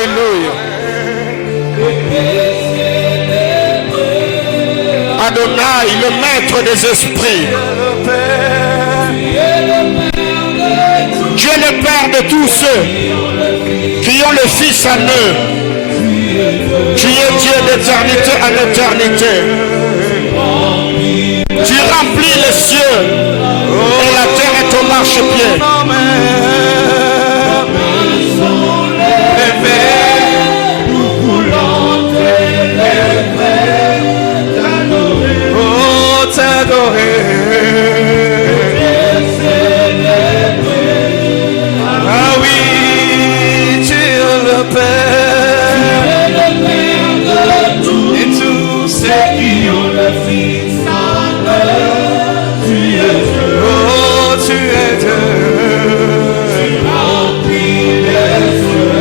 Alléluia. Adonai, le maître des esprits. Dieu le Père de tous ceux qui ont le Fils en eux. Tu es Dieu d'éternité en éternité. Tu remplis les cieux et la terre est ton marchepied. Ah oui, tu es le Père et tous ceux qui ont le Fils en eux. Tu es Dieu, oh tu es Dieu. Tu remplis les cieux.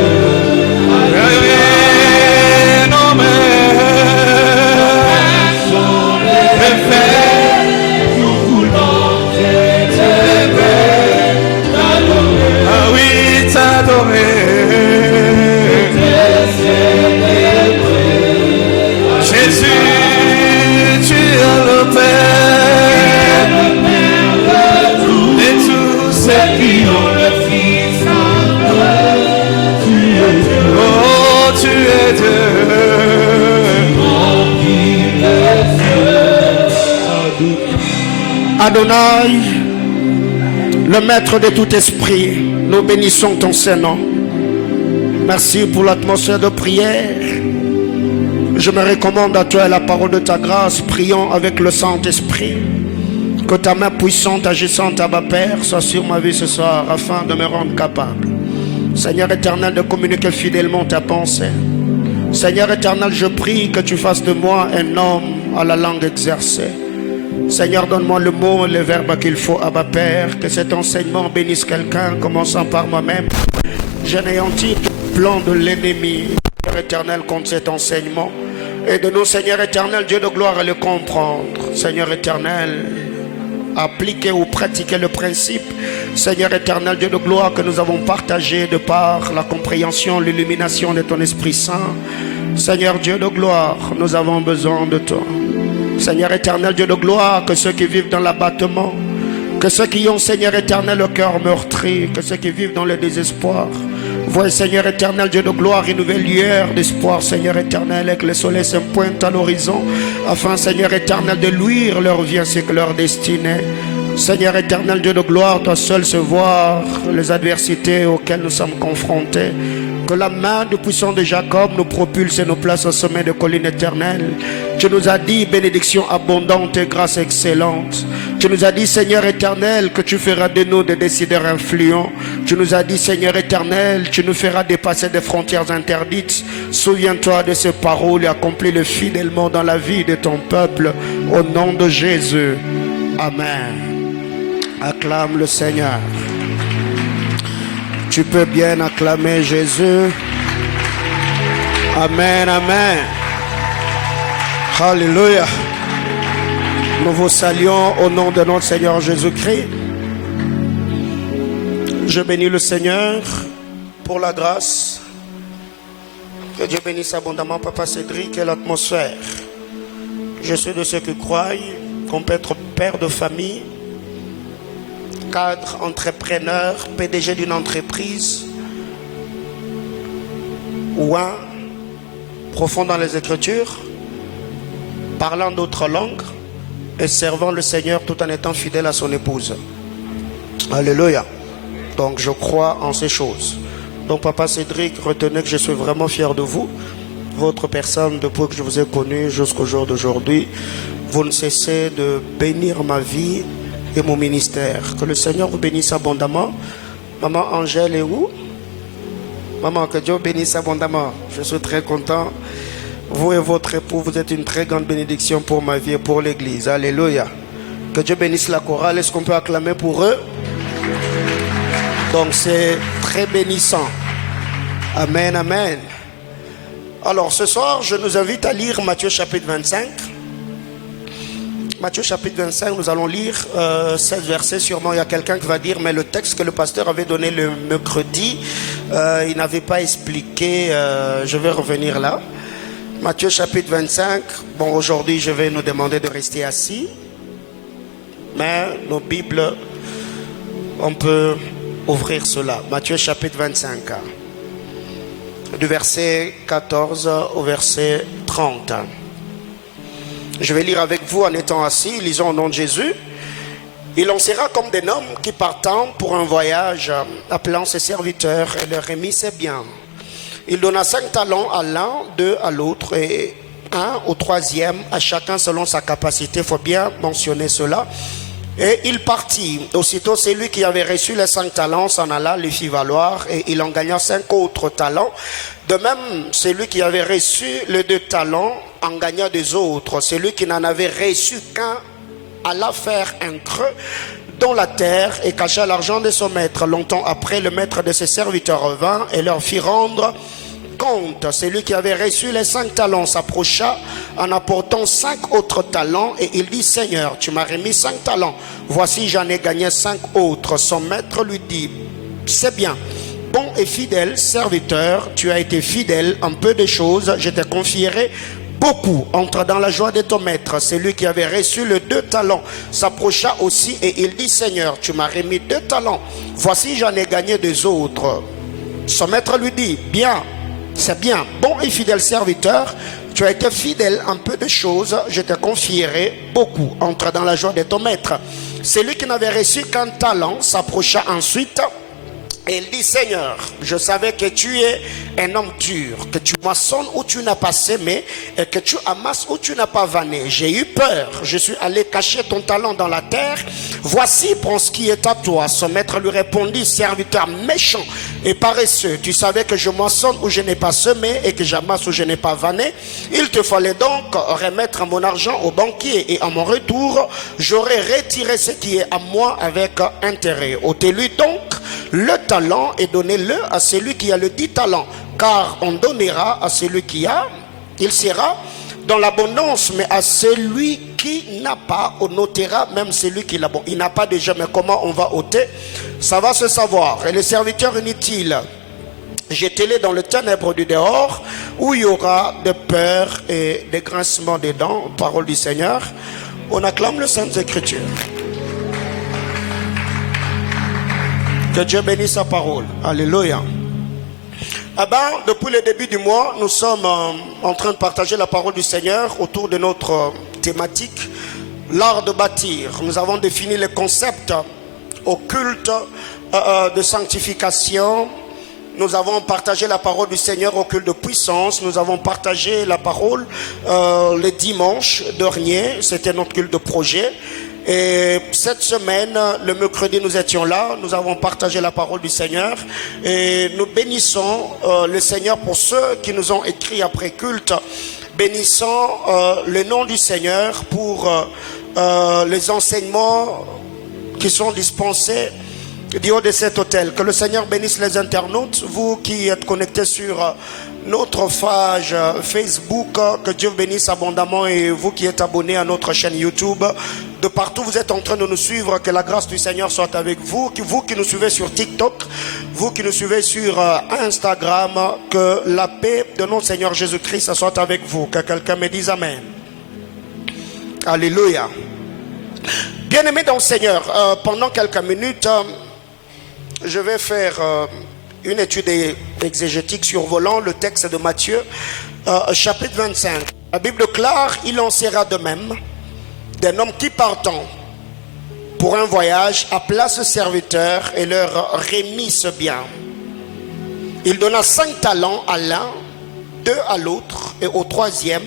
Nos mains sont les faits. Nous voulons t'élever, t'adorer. Ah oui, t'adorer. Jésus, tu es le Père et tous ceux qui ont le Fils en eux. Tu es Dieu, oh tu es Dieu. Adonai, le maître de tout esprit, nous bénissons ton Saint-Nom. Merci pour l'atmosphère de prière. Je me recommande à toi la parole de ta grâce. Prions avec le Saint-Esprit. Que ta main puissante, agissante, Abba Père, soit sur ma vie ce soir, afin de me rendre capable, Seigneur éternel, de communiquer fidèlement ta pensée. Seigneur éternel, je prie que tu fasses de moi un homme à la langue exercée. Seigneur, donne-moi le mot et le verbe qu'il faut, Abba Père. Que cet enseignement bénisse quelqu'un, commençant par moi-même. J'anéantis tout plan de l'ennemi, Seigneur éternel, contre cet enseignement. Aide-nous, Seigneur éternel, Dieu de gloire, à le comprendre. Seigneur éternel, appliquer ou pratiquer le principe, Seigneur éternel, Dieu de gloire, que nous avons partagé de par la compréhension, l'illumination de ton Esprit Saint. Seigneur Dieu de gloire, nous avons besoin de toi. Seigneur éternel, Dieu de gloire, que ceux qui vivent dans l'abattement, que ceux qui ont, Seigneur éternel, le cœur meurtri, que ceux qui vivent dans le désespoir, voient, Seigneur éternel, Dieu de gloire, une nouvelle lueur d'espoir, Seigneur éternel, et que le soleil se pointe à l'horizon, afin, Seigneur éternel, de luire leur vie ainsi que leur destinée. Seigneur éternel, Dieu de gloire, toi seul sais voir les adversités auxquelles nous sommes confrontés. Que la main du puissant de Jacob nous propulse et nous place au sommet de collines éternelles. Tu nous as dit bénédiction abondante et grâce excellente. Tu nous as dit, Seigneur éternel, que tu feras de nous des décideurs influents. Tu nous as dit, Seigneur éternel, tu nous feras dépasser des frontières interdites. Souviens-toi de ces paroles et accomplis-le fidèlement dans la vie de ton peuple. Au nom de Jésus. Amen. Acclame le Seigneur. Tu peux bien acclamer Jésus. Amen, amen. Alléluia. Nous vous saluons au nom de notre Seigneur Jésus-Christ. Je bénis le Seigneur pour la grâce. Que Dieu bénisse abondamment Papa Cédric et l'atmosphère. Je suis de ceux qui croient qu'on peut être père de famille, cadre, entrepreneur, PDG d'une entreprise ou un profond dans les Écritures, parlant d'autres langues et servant le Seigneur tout en étant fidèle à son épouse. Alléluia. Donc je crois en ces choses. Donc Papa Cédric, retenez que je suis vraiment fier de vous. Votre personne, depuis que je vous ai connu jusqu'au jour d'aujourd'hui, vous ne cessez de bénir ma vie et mon ministère. Que le Seigneur vous bénisse abondamment. Maman Angèle est où? Maman, que Dieu bénisse abondamment. Je suis très content. Vous et votre époux, vous êtes une très grande bénédiction pour ma vie et pour l'église. Alléluia. Que Dieu bénisse la chorale. Est-ce qu'on peut acclamer pour eux? Donc c'est très bénissant. Amen, amen. Alors ce soir, je nous invite à lire Matthieu chapitre 25. Matthieu chapitre 25, nous allons lire 16 versets. Sûrement il y a quelqu'un qui va dire, mais le texte que le pasteur avait donné le mercredi, Il n'avait pas expliqué, je vais revenir là. Matthieu chapitre 25. Bon, aujourd'hui, je vais nous demander de rester assis. Mais nos Bibles, on peut ouvrir cela. Matthieu chapitre 25. Du verset 14 au verset 30. Je vais lire avec vous en étant assis. Lisons au nom de Jésus. Il en sera comme des hommes qui partant pour un voyage, appelant ses serviteurs et leur remit ses biens. Il donna 5 talents à l'un, 2 à l'autre et 1 au troisième, à chacun selon sa capacité. Il faut bien mentionner cela. Et il partit. Aussitôt, celui qui avait reçu les 5 talents s'en alla, les fit valoir, et il en gagna 5 autres talents. De même, celui qui avait reçu les 2 talents en gagna des autres. Celui qui n'en avait reçu qu'un alla faire un creux dans la terre et cacha l'argent de son maître. Longtemps après, le maître de ses serviteurs revint et leur fit rendre compte. Celui qui avait reçu les 5 talents s'approcha en apportant 5 autres talents et il dit: Seigneur, tu m'as remis 5 talents, voici j'en ai gagné 5 autres. Son maître lui dit: c'est bien, bon et fidèle serviteur, tu as été fidèle en peu de choses, je te confierai beaucoup. Entre dans la joie de ton maître. Celui qui avait reçu les 2 talents s'approcha aussi et il dit: Seigneur, tu m'as remis 2 talents, voici j'en ai gagné 2 autres. Son maître lui dit: bien, c'est bien, bon et fidèle serviteur, tu as été fidèle en peu de choses, je te confierai beaucoup. Entre dans la joie de ton maître. Celui qui n'avait reçu qu'un talent s'approcha ensuite et il dit: Seigneur, je savais que tu es un homme dur, que tu moissonnes où tu n'as pas semé et que tu amasses où tu n'as pas vanné. J'ai eu peur, je suis allé cacher ton talent dans la terre. Voici, prends ce qui est à toi. Son maître lui répondit: serviteur méchant et paresseux, tu savais que je moissonne où je n'ai pas semé et que j'amasse où je n'ai pas vanné. Il te fallait donc remettre mon argent au banquier et à mon retour, j'aurais retiré ce qui est à moi avec intérêt. Ôtez-lui donc le talent et donnez-le à celui qui a le 10 talents, car on donnera à celui qui a, il sera dans l'abondance, mais à celui qui n'a pas, on ôtera même celui qui l'a. Bon, il n'a pas déjà, mais comment on va ôter? Ça va se savoir. Et les serviteurs inutiles, jetez-les dans le ténèbre du dehors, où il y aura de peur et des grincements des dents. Parole du Seigneur. On acclame le Saintes Écritures. Que Dieu bénisse sa parole. Alléluia. Eh bien, depuis le début du mois, nous sommes en train de partager la parole du Seigneur autour de notre thématique, l'art de bâtir. Nous avons défini le concept occulte de sanctification. Nous avons partagé la parole du Seigneur au culte de puissance. Nous avons partagé la parole le dimanche dernier. C'était notre culte de projet. Et cette semaine, le mercredi, nous étions là, nous avons partagé la parole du Seigneur et nous bénissons le Seigneur pour ceux qui nous ont écrit après culte. Bénissons le nom du Seigneur pour les enseignements qui sont dispensés du haut de cet hôtel. Que le Seigneur bénisse les internautes, vous qui êtes connectés sur notre page Facebook, que Dieu bénisse abondamment, et vous qui êtes abonnés à notre chaîne YouTube, de partout vous êtes en train de nous suivre, que la grâce du Seigneur soit avec vous, vous qui nous suivez sur TikTok, vous qui nous suivez sur Instagram, que la paix de notre Seigneur Jésus-Christ soit avec vous. Que quelqu'un me dise Amen. Alléluia. Bien-aimés dans le Seigneur, pendant quelques minutes, je vais faire une étude exégétique survolant le texte de Matthieu, chapitre 25. La Bible déclare: il en sera de même d'un homme qui partant pour un voyage appela ses serviteurs et leur remit ce bien. Il donna 5 talents à l'un, 2 à l'autre et au troisième,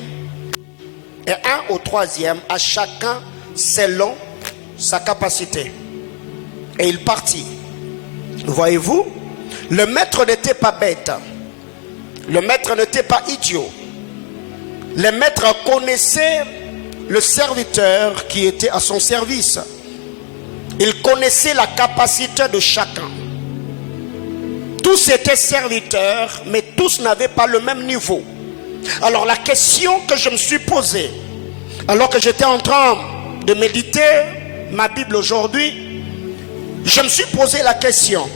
et 1 au troisième, à chacun selon sa capacité. Et il partit. Voyez-vous, le maître n'était pas bête, le maître n'était pas idiot. Le maître connaissait le serviteur qui était à son service. Il connaissait la capacité de chacun. Tous étaient serviteurs, mais tous n'avaient pas le même niveau. Alors la question que je me suis posée, alors que j'étais en train de méditer ma Bible aujourd'hui, je me suis posé la question: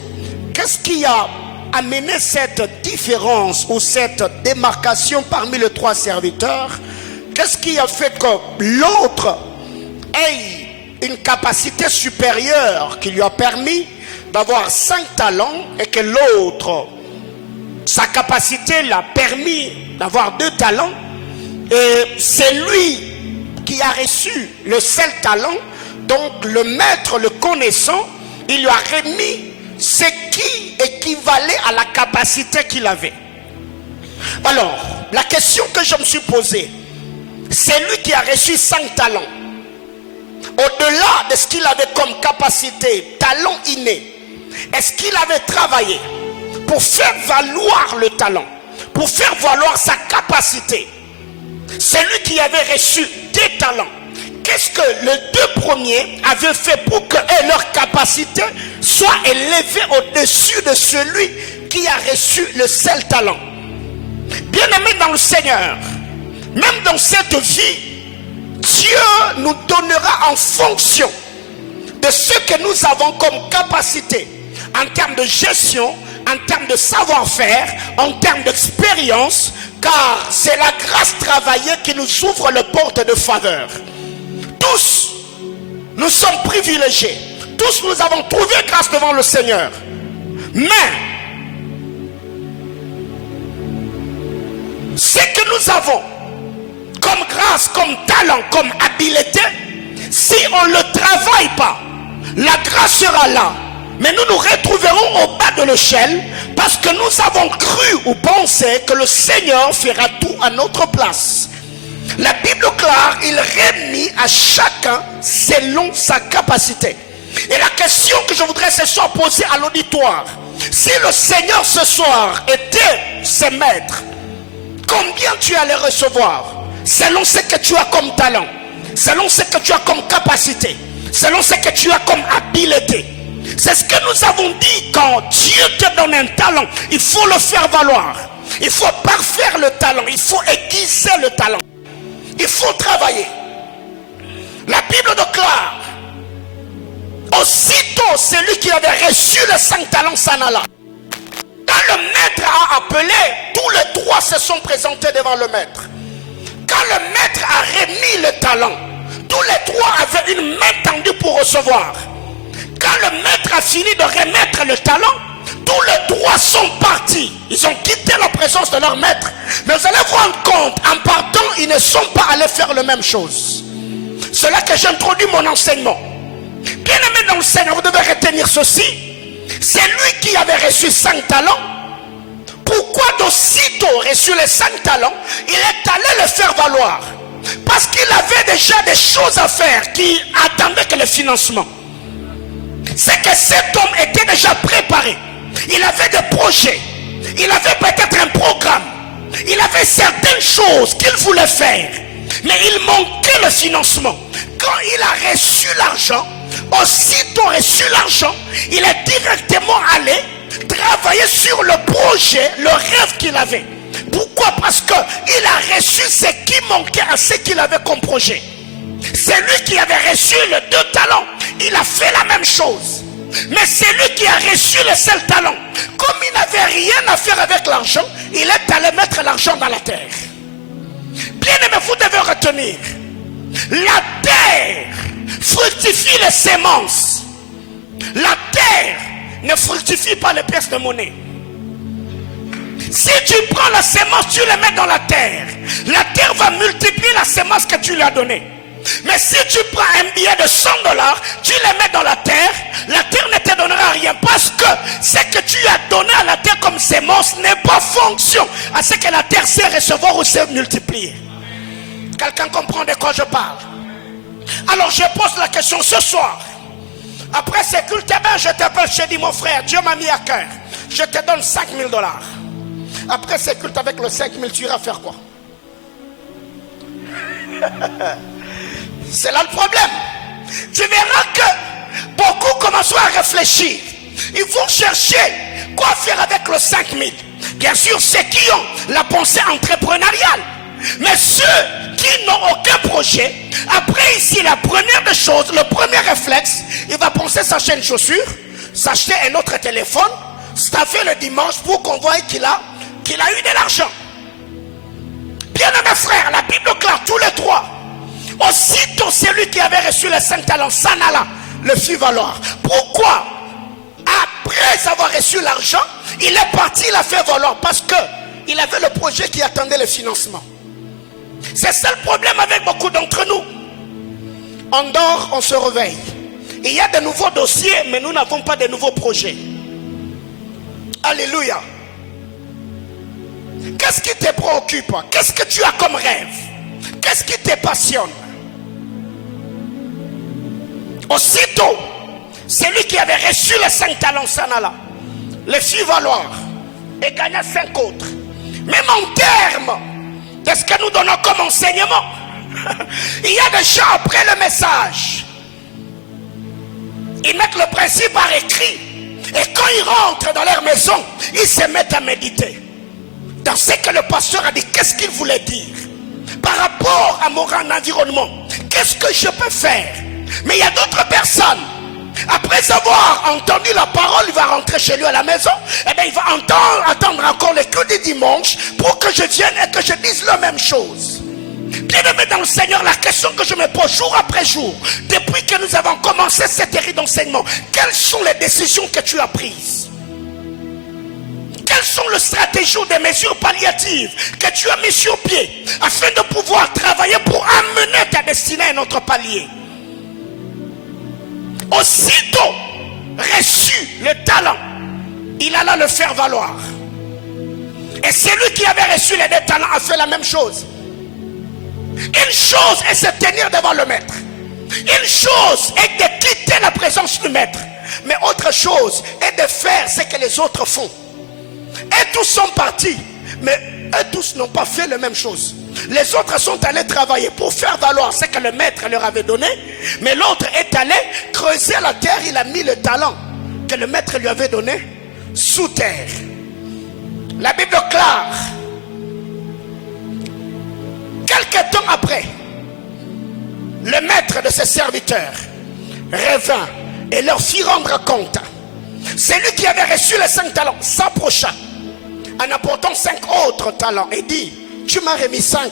qu'est-ce qui a amené cette différence ou cette démarcation parmi les 3 serviteurs? Qu'est-ce qui a fait que l'autre ait une capacité supérieure qui lui a permis d'avoir 5 talents et que l'autre, sa capacité l'a permis d'avoir 2 talents, et c'est lui qui a reçu le seul talent, donc le maître, le connaissant, il lui a remis ce qui équivalait à la capacité qu'il avait. Alors, la question que je me suis posée, c'est lui qui a reçu 5 talents. Au-delà de ce qu'il avait comme capacité, talent inné, est-ce qu'il avait travaillé pour faire valoir le talent, pour faire valoir sa capacité? C'est lui qui avait reçu des talents. Qu'est-ce que les 2 premiers avaient fait pour que leur capacité soit élevée au-dessus de celui qui a reçu le seul talent? Bien-aimés dans le Seigneur, même dans cette vie, Dieu nous donnera en fonction de ce que nous avons comme capacité, en termes de gestion, en termes de savoir-faire, en termes d'expérience, car c'est la grâce travaillée qui nous ouvre les portes de faveur. Tous, nous sommes privilégiés. Tous, nous avons trouvé grâce devant le Seigneur. Mais, ce que nous avons comme grâce, comme talent, comme habileté, si on ne le travaille pas, la grâce sera là. Mais nous nous retrouverons au bas de l'échelle parce que nous avons cru ou pensé que le Seigneur fera tout à notre place. La Bible claire, il remit à chacun selon sa capacité. Et la question que je voudrais ce soir poser à l'auditoire, si le Seigneur ce soir était ce maître, combien tu allais recevoir selon ce que tu as comme talent, selon ce que tu as comme capacité, selon ce que tu as comme habileté? C'est ce que nous avons dit. Quand Dieu te donne un talent, il faut le faire valoir. Il faut parfaire le talent. Il faut aiguiser le talent. Il faut travailler. La Bible déclare, aussitôt celui qui avait reçu les 5 talents s'en alla. Quand le maître a appelé, tous les 3 se sont présentés devant le maître. Quand le maître a remis le talent, tous les 3 avaient une main tendue pour recevoir. Quand le maître a fini de remettre le talent, tous les 3 sont partis. Ils ont quitté la présence de leur maître. Mais vous allez vous rendre compte, en partant, ils ne sont pas allés faire la même chose. C'est là que j'introduis mon enseignement. Bien aimé dans le Seigneur, vous devez retenir ceci. C'est lui qui avait reçu 5 talents. Pourquoi d'aussitôt reçu les 5 talents, il est allé le faire valoir? Parce qu'il avait déjà des choses à faire qui attendaient que le financement. C'est que cet homme était déjà préparé. Il avait des projets. Il avait peut-être un programme. Il avait certaines choses qu'il voulait faire. Mais il manquait le financement. Quand il a reçu l'argent, aussitôt reçu l'argent, il est directement allé travailler sur le projet, le rêve qu'il avait. Pourquoi? Parce qu'il a reçu ce qui manquait à ce qu'il avait comme projet. C'est lui qui avait reçu les 2 talents. Il a fait la même chose. Mais c'est lui qui a reçu le seul talent. Comme il n'avait rien à faire avec l'argent, il est allé mettre l'argent dans la terre. Bien aimé, vous devez retenir. La terre fructifie les semences. La terre ne fructifie pas les pièces de monnaie. Si tu prends la semence, tu la mets dans la terre va multiplier la semence que tu lui as donnée. Mais si tu prends un billet de 100 $, tu le mets dans la terre ne te donnera rien. Parce que ce que tu as donné à la terre comme semence n'est pas fonction à ce que la terre sait recevoir ou sait multiplier. Quelqu'un comprend de quoi je parle? Alors je pose la question ce soir. Après ce culte, je t'appelle, je dis mon frère, Dieu m'a mis à cœur. Je te donne 5 000 $. Après ce culte, avec le 5 000, tu iras faire quoi? C'est là le problème. Tu verras que beaucoup commenceront à réfléchir. Ils vont chercher quoi faire avec le 5 000. Bien sûr, ceux qui ont la pensée entrepreneuriale. Mais ceux qui n'ont aucun projet, après ici, la première des choses, le premier réflexe, il va penser s'acheter une chaussure, s'acheter un autre téléphone, staffer le dimanche pour qu'on voie qu'il a eu de l'argent. Bien aimés frères, la Bible clare, tous les trois. Aussitôt celui qui avait reçu les 5 talents s'en alla, le fit valoir. Pourquoi? Après avoir reçu l'argent, il est parti, il a fait valoir parce que il avait le projet qui attendait le financement. C'est ça le problème avec beaucoup d'entre nous. On dort, on se réveille. Il y a de nouveaux dossiers, mais nous n'avons pas de nouveaux projets. Alléluia. Qu'est-ce qui te préoccupe? Qu'est-ce que tu as comme rêve? Qu'est-ce qui te passionne? Aussitôt, celui qui avait reçu les 5 talents s'en alla, le fit valoir et gagna 5 autres. Même en termes de ce que nous donnons comme enseignement, il y a des gens après le message, ils mettent le principe par écrit, et quand ils rentrent dans leur maison, ils se mettent à méditer dans ce que le pasteur a dit. Qu'est-ce qu'il voulait dire par rapport à mon environnement? Qu'est-ce que je peux faire? Mais il y a d'autres personnes, après avoir entendu la parole, il va rentrer chez lui à la maison, et bien il va attendre encore le culte du dimanche pour que je vienne et que je dise la même chose. Bien-aimé dans le Seigneur, la question que je me pose jour après jour, depuis que nous avons commencé cette série d'enseignements, quelles sont les décisions que tu as prises? Quelles sont les stratégies ou des mesures palliatives que tu as mis sur pied afin de pouvoir travailler pour amener ta destinée à notre palier? Aussitôt reçu le talent, il alla le faire valoir. Et celui qui avait reçu les 2 talents a fait la même chose. Une chose est se tenir devant le maître. Une chose est de quitter la présence du maître. Mais autre chose est de faire ce que les autres font. Et tous sont partis, mais eux tous n'ont pas fait la même chose. Les autres sont allés travailler pour faire valoir ce que le maître leur avait donné, mais l'autre est allé creuser la terre. Il a mis le talent que le maître lui avait donné sous terre. La Bible clare. Quelque temps après, le maître de ses serviteurs revint et leur fit rendre compte. Celui qui avait reçu les 5 talents s'approcha en apportant 5 autres talents et dit: tu m'as remis 5,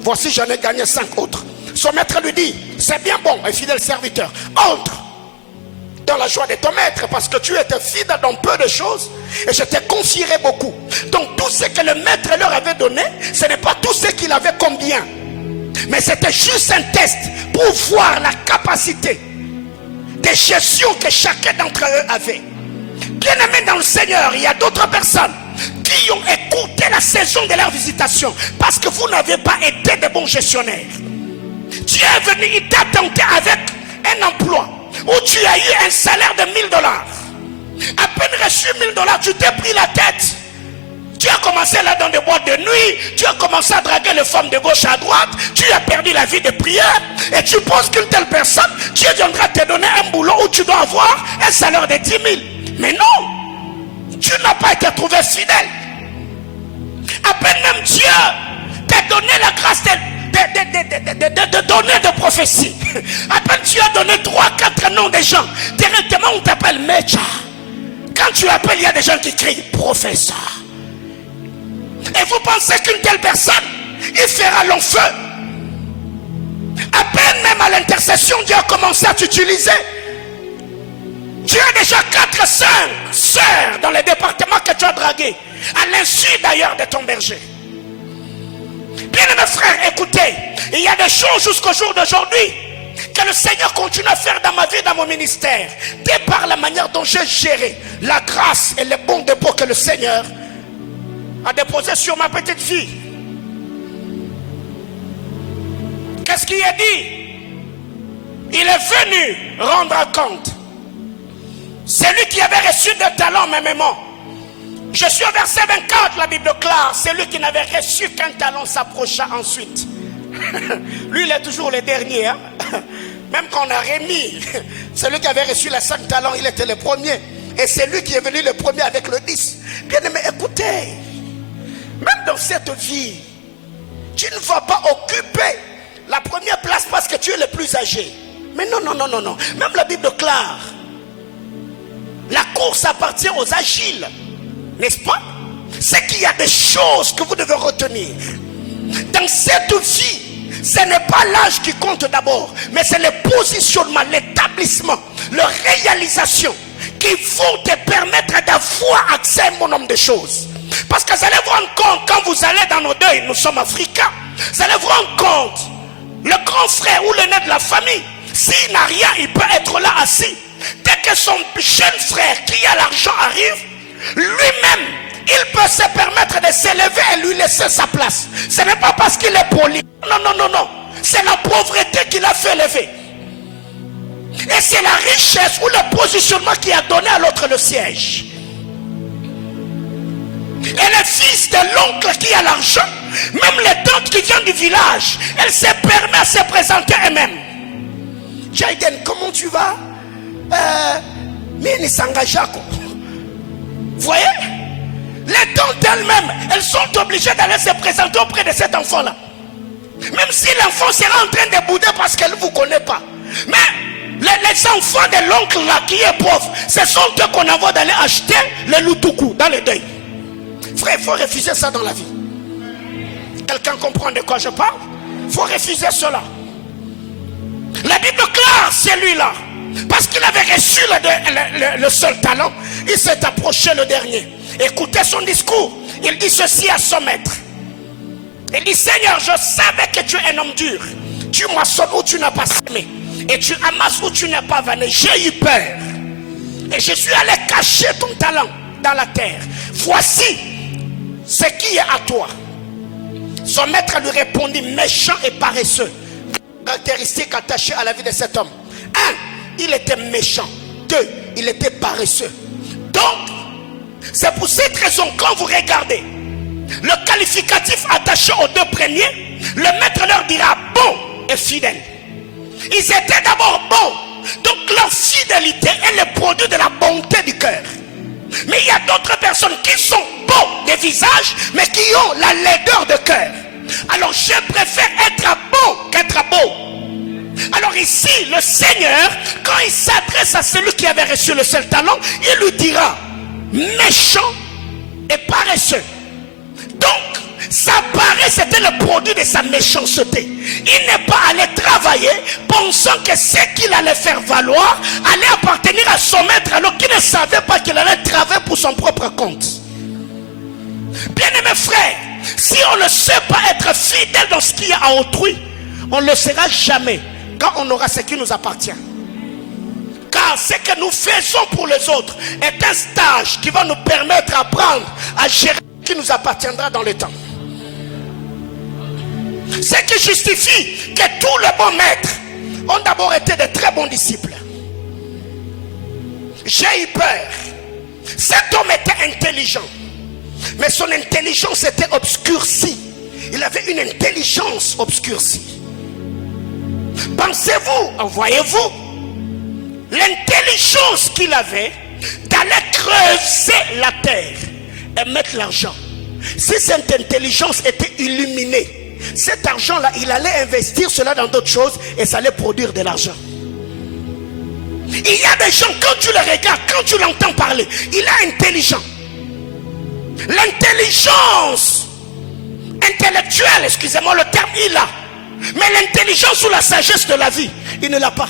voici j'en ai gagné 5 autres. Son maître lui dit: c'est bien bon, un fidèle serviteur, entre dans la joie de ton maître, parce que tu étais fidèle dans peu de choses et je te confierai beaucoup. Donc tout ce que le maître leur avait donné, ce n'est pas tout ce qu'il avait comme bien, mais c'était juste un test pour voir la capacité de gestion que chacun d'entre eux avait. Bien aimé dans le Seigneur, il y a d'autres personnes qui ont écouté la saison de leur visitation parce que vous n'avez pas été de bons gestionnaires. Tu es venu, il t'a tenté avec un emploi où tu as eu un salaire de $1000. À peine reçu $1000, tu t'es pris la tête. Tu as commencé là dans des boîtes de nuit, tu as commencé à draguer les femmes de gauche à droite, tu as perdu la vie de prière et tu penses qu'une telle personne, Dieu viendra te donner un boulot où tu dois avoir un salaire de 10 000. Mais non, tu n'as pas été trouvé fidèle. À peine même Dieu t'a donné la grâce de donner des prophéties. À peine tu as donné 3-4 noms de gens. Directement on t'appelle Mecha. Quand tu appelles, il y a des gens qui crient professeur. Et vous pensez qu'une telle personne, il fera long feu. À peine même à l'intercession, Dieu a commencé à t'utiliser. Tu as déjà 4 sœurs dans les départements que tu as dragués, à l'insu d'ailleurs de ton berger. Bien mes frères, écoutez, il y a des choses jusqu'au jour d'aujourd'hui que le Seigneur continue à faire dans ma vie, dans mon ministère, de par la manière dont j'ai géré la grâce et le bon dépôt que le Seigneur a déposé sur ma petite fille. Qu'est-ce qu'il a dit? Il est venu rendre compte. Celui qui avait reçu des talents, même moi. Je suis au verset 24, la Bible clare. Celui qui n'avait reçu qu'un talent s'approcha ensuite. Lui, il est toujours le dernier. Hein? Même quand on a remis, celui qui avait reçu les 5 talents, il était le premier. Et c'est lui qui est venu le premier avec le 10. Bien aimé, écoutez. Même dans cette vie, tu ne vas pas occuper la première place parce que tu es le plus âgé. Mais non, non, non, non, non. Même la Bible clare. La course appartient aux agiles. N'est-ce pas? C'est qu'il y a des choses que vous devez retenir. Dans cette vie, ce n'est pas l'âge qui compte d'abord, mais c'est le positionnement, l'établissement, la réalisation qui vont te permettre d'avoir accès à un bon nombre de choses. Parce que vous allez vous rendre compte, quand vous allez dans nos deuils, nous sommes africains, vous allez vous rendre compte, le grand frère ou l'aîné de la famille, s'il n'a rien, il peut être là assis. Dès que son jeune frère qui a l'argent arrive, lui-même, il peut se permettre de s'élever et lui laisser sa place. Ce n'est pas parce qu'il est poli. Non, non, non, non. C'est la pauvreté qui l'a fait lever. Et c'est la richesse ou le positionnement qui a donné à l'autre le siège. Et le fils de l'oncle qui a l'argent, même les tantes qui viennent du village, elle se permet à se présenter elle-même. Jaden, comment tu vas? Mini Sangajako. Vous voyez? Les tantes elles-mêmes, elles sont obligées d'aller se présenter auprès de cet enfant-là. Même si l'enfant sera en train de bouder parce qu'elle ne vous connaît pas. Mais les enfants de l'oncle là qui est pauvre, ce sont eux qu'on envoie d'aller acheter le loutoukou dans le deuil. Frère, il faut refuser ça dans la vie. Quelqu'un comprend de quoi je parle? Il faut refuser cela. La Bible clare celui-là. Parce qu'il avait reçu le seul talent, il s'est approché le dernier. Écoutez son discours. Il dit ceci à son maître. Il dit, Seigneur, je savais que tu es un homme dur. Tu moissonnes où tu n'as pas semé. Et tu amasses où tu n'as pas vanné. J'ai eu peur. Et je suis allé cacher ton talent dans la terre. Voici ce qui est à toi. Son maître lui répondit, méchant et paresseux. Caractéristiques attachées à la vie de cet homme. 1, il était méchant. 2, il était paresseux. Donc, c'est pour cette raison, quand vous regardez le qualificatif attaché aux deux premiers, le maître leur dira bon et fidèle. Ils étaient d'abord bons. Donc leur fidélité est le produit de la bonté du cœur. Mais il y a d'autres personnes qui sont beaux de visage, mais qui ont la laideur de cœur. Alors je préfère être bon qu'être beau. Alors ici, le Seigneur, quand il s'adresse à celui qui avait reçu le seul talent, il lui dira méchant et paresseux. Donc, sa paresse était le produit de sa méchanceté. Il n'est pas allé travailler pensant que ce qu'il allait faire valoir allait appartenir à son maître, alors qu'il ne savait pas qu'il allait travailler pour son propre compte. Bien-aimés frères, si on ne sait pas être fidèle dans ce qu'il y a à autrui, on ne le sera jamais quand on aura ce qui nous appartient. Car ce que nous faisons pour les autres est un stage qui va nous permettre d'apprendre à gérer ce qui nous appartiendra dans le temps. Ce qui justifie que tous les bons maîtres ont d'abord été de très bons disciples. J'ai eu peur. Cet homme était intelligent, mais son intelligence était obscurcie. Il avait une intelligence obscurcie. Pensez-vous, voyez-vous, l'intelligence qu'il avait d'aller creuser la terre et mettre l'argent. Si cette intelligence était illuminée, cet argent-là, il allait investir cela dans d'autres choses et ça allait produire de l'argent. Il y a des gens, quand tu le regardes, quand tu l'entends parler, il est intelligent. L'intelligence intellectuelle, excusez-moi le terme, il a. Mais l'intelligence ou la sagesse de la vie, il ne l'a pas.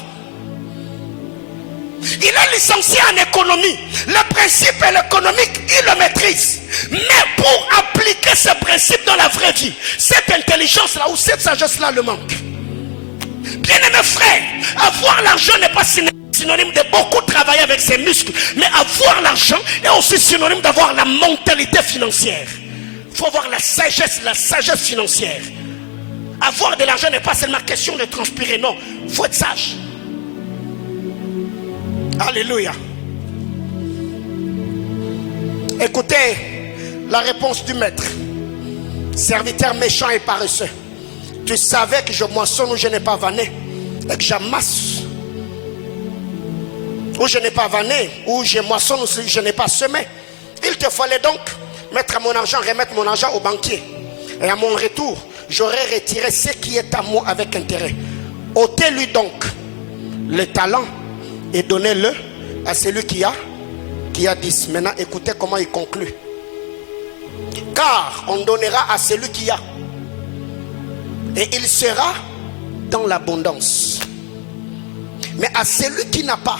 Il est licencié en économie. Le principe économique, il le maîtrise. Mais pour appliquer ce principe dans la vraie vie, cette intelligence-là ou cette sagesse-là le manque. Bien-aimés frères, avoir l'argent n'est pas synonyme de beaucoup travailler avec ses muscles. Mais avoir l'argent est aussi synonyme d'avoir la mentalité financière. Il faut avoir la sagesse financière. Avoir de l'argent n'est pas seulement question de transpirer, non. Il faut être sage. Alléluia. Écoutez la réponse du maître. Serviteur méchant et paresseux, tu savais que je moissonne où je n'ai pas vanné et que j'amasse où je n'ai pas vanné, où je moissonne où je n'ai pas semé. Il te fallait donc mettre mon argent, remettre mon argent au banquier. Et à mon retour, j'aurais retiré ce qui est à moi avec intérêt. Ôtez-lui donc le talent et donnez-le à celui qui a qui a 10. Maintenant, écoutez comment il conclut. Car on donnera à celui qui a, et il sera dans l'abondance. Mais à celui qui n'a pas,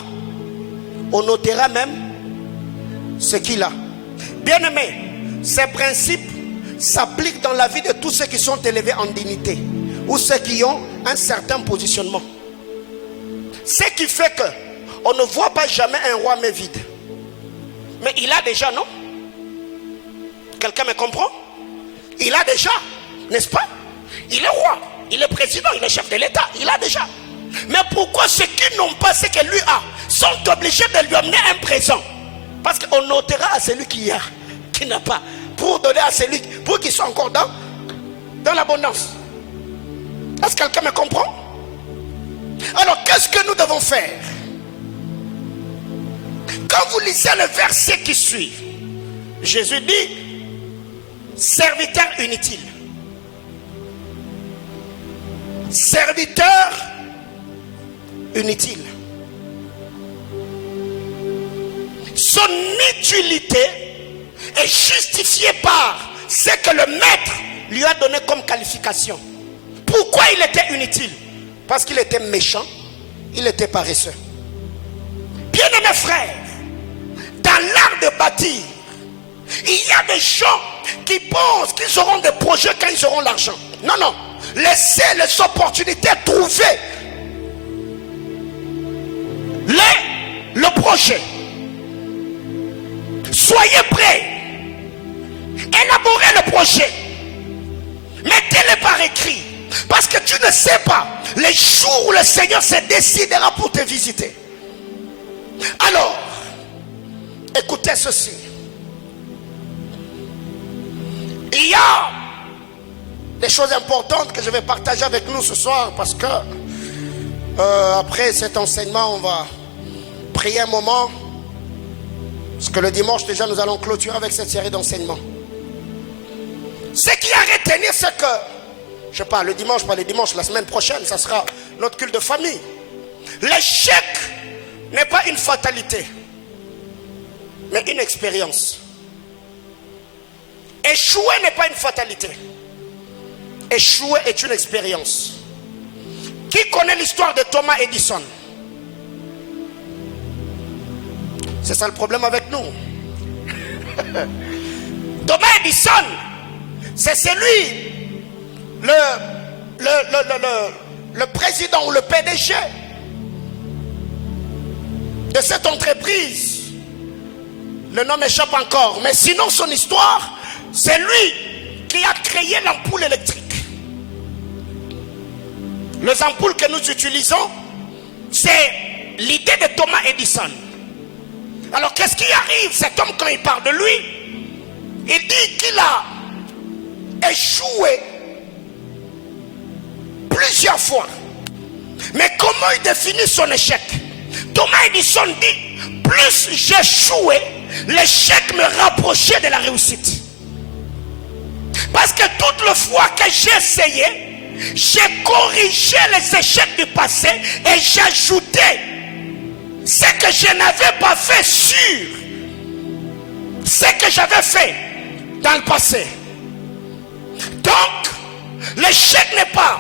on notera même ce qu'il a. Bien-aimés, ces principes s'appliquent dans la vie de tous ceux qui sont élevés en dignité ou ceux qui ont un certain positionnement. Ce qui fait que on ne voit pas jamais un roi mais vide. Mais il a déjà, non? Quelqu'un me comprend? Il a déjà, n'est-ce pas? Il est roi, il est président, il est chef de l'État, il a déjà. Mais pourquoi ceux qui n'ont pas ce que lui a sont obligés de lui amener un présent? Parce qu'on notera à celui qui a, qui n'a pas, pour donner à celui, pour qu'il soit encore dans l'abondance. Est-ce que quelqu'un me comprend? Alors qu'est-ce que nous devons faire? Quand vous lisez le verset qui suit, Jésus dit, serviteur inutile. Serviteur inutile. Son utilité est justifiée par ce que le maître lui a donné comme qualification. Pourquoi il était inutile? Parce qu'il était méchant, il était paresseux. Bien-aimés frères, dans l'art de bâtir, il y a des gens qui pensent qu'ils auront des projets quand ils auront l'argent. Non, non. Laissez les opportunités trouver le projet. Soyez prêts. Élaborez le projet. Mettez-le par écrit. Parce que tu ne sais pas les jours où le Seigneur se décidera pour te visiter. Alors, écoutez ceci. Il y a des choses importantes que je vais partager avec nous ce soir, parce que après cet enseignement, on va prier un moment. Parce que le dimanche déjà, nous allons clôturer avec cette série d'enseignements. Ce qui a retenu, c'est que, je sais pas, le dimanche, pas le dimanche, la semaine prochaine, ça sera notre culte de famille. L'échec n'est pas une fatalité, mais une expérience. Échouer n'est pas une fatalité. Échouer est une expérience. Qui connaît l'histoire de Thomas Edison? C'est ça le problème avec nous. Thomas Edison, c'est celui, le président ou le PDG de cette entreprise. Le nom m'échappe encore, mais sinon son histoire, c'est lui qui a créé l'ampoule électrique. Les ampoules que nous utilisons, c'est l'idée de Thomas Edison. Alors qu'est-ce qui arrive? Cet homme, quand il parle de lui, il dit qu'il a échoué plusieurs fois. Mais comment il définit son échec? Thomas Edison dit, plus j'échouais, l'échec me rapprochait de la réussite. Parce que toutes les fois que j'ai essayé, j'ai corrigé les échecs du passé et j'ajoutais ce que je n'avais pas fait sur ce que j'avais fait dans le passé. Donc, l'échec n'est pas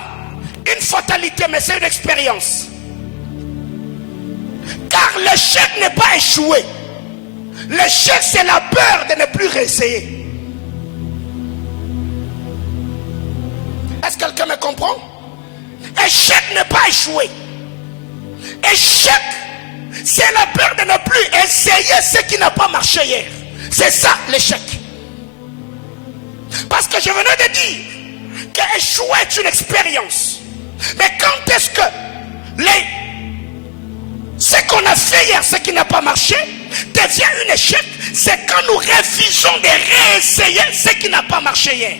une fatalité, mais c'est une expérience. Car l'échec n'est pas échouer. L'échec, c'est la peur de ne plus réessayer. Est-ce que quelqu'un me comprend? Échec n'est pas échouer. Échec, c'est la peur de ne plus essayer ce qui n'a pas marché hier. C'est ça l'échec. Parce que je venais de dire que échouer est une expérience. Mais quand est-ce que ce qu'on a fait hier, ce qui n'a pas marché, devient un échec? C'est quand nous refusons de réessayer ce qui n'a pas marché hier.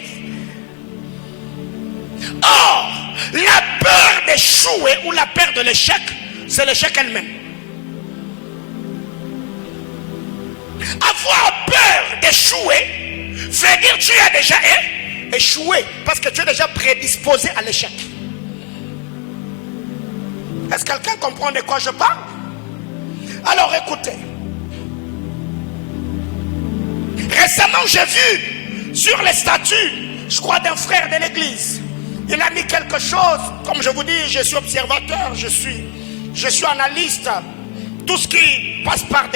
Or, la peur d'échouer ou la peur de l'échec, c'est l'échec elle-même. Avoir peur d'échouer veut dire que tu as déjà échoué, parce que tu es déjà prédisposé à l'échec. Est-ce que quelqu'un comprend de quoi je parle? Alors écoutez, Récemment, j'ai vu sur les statuts, je crois d'un frère de l'église, il a mis quelque chose, comme je vous dis, je suis observateur, je suis analyste. Tout ce qui passe par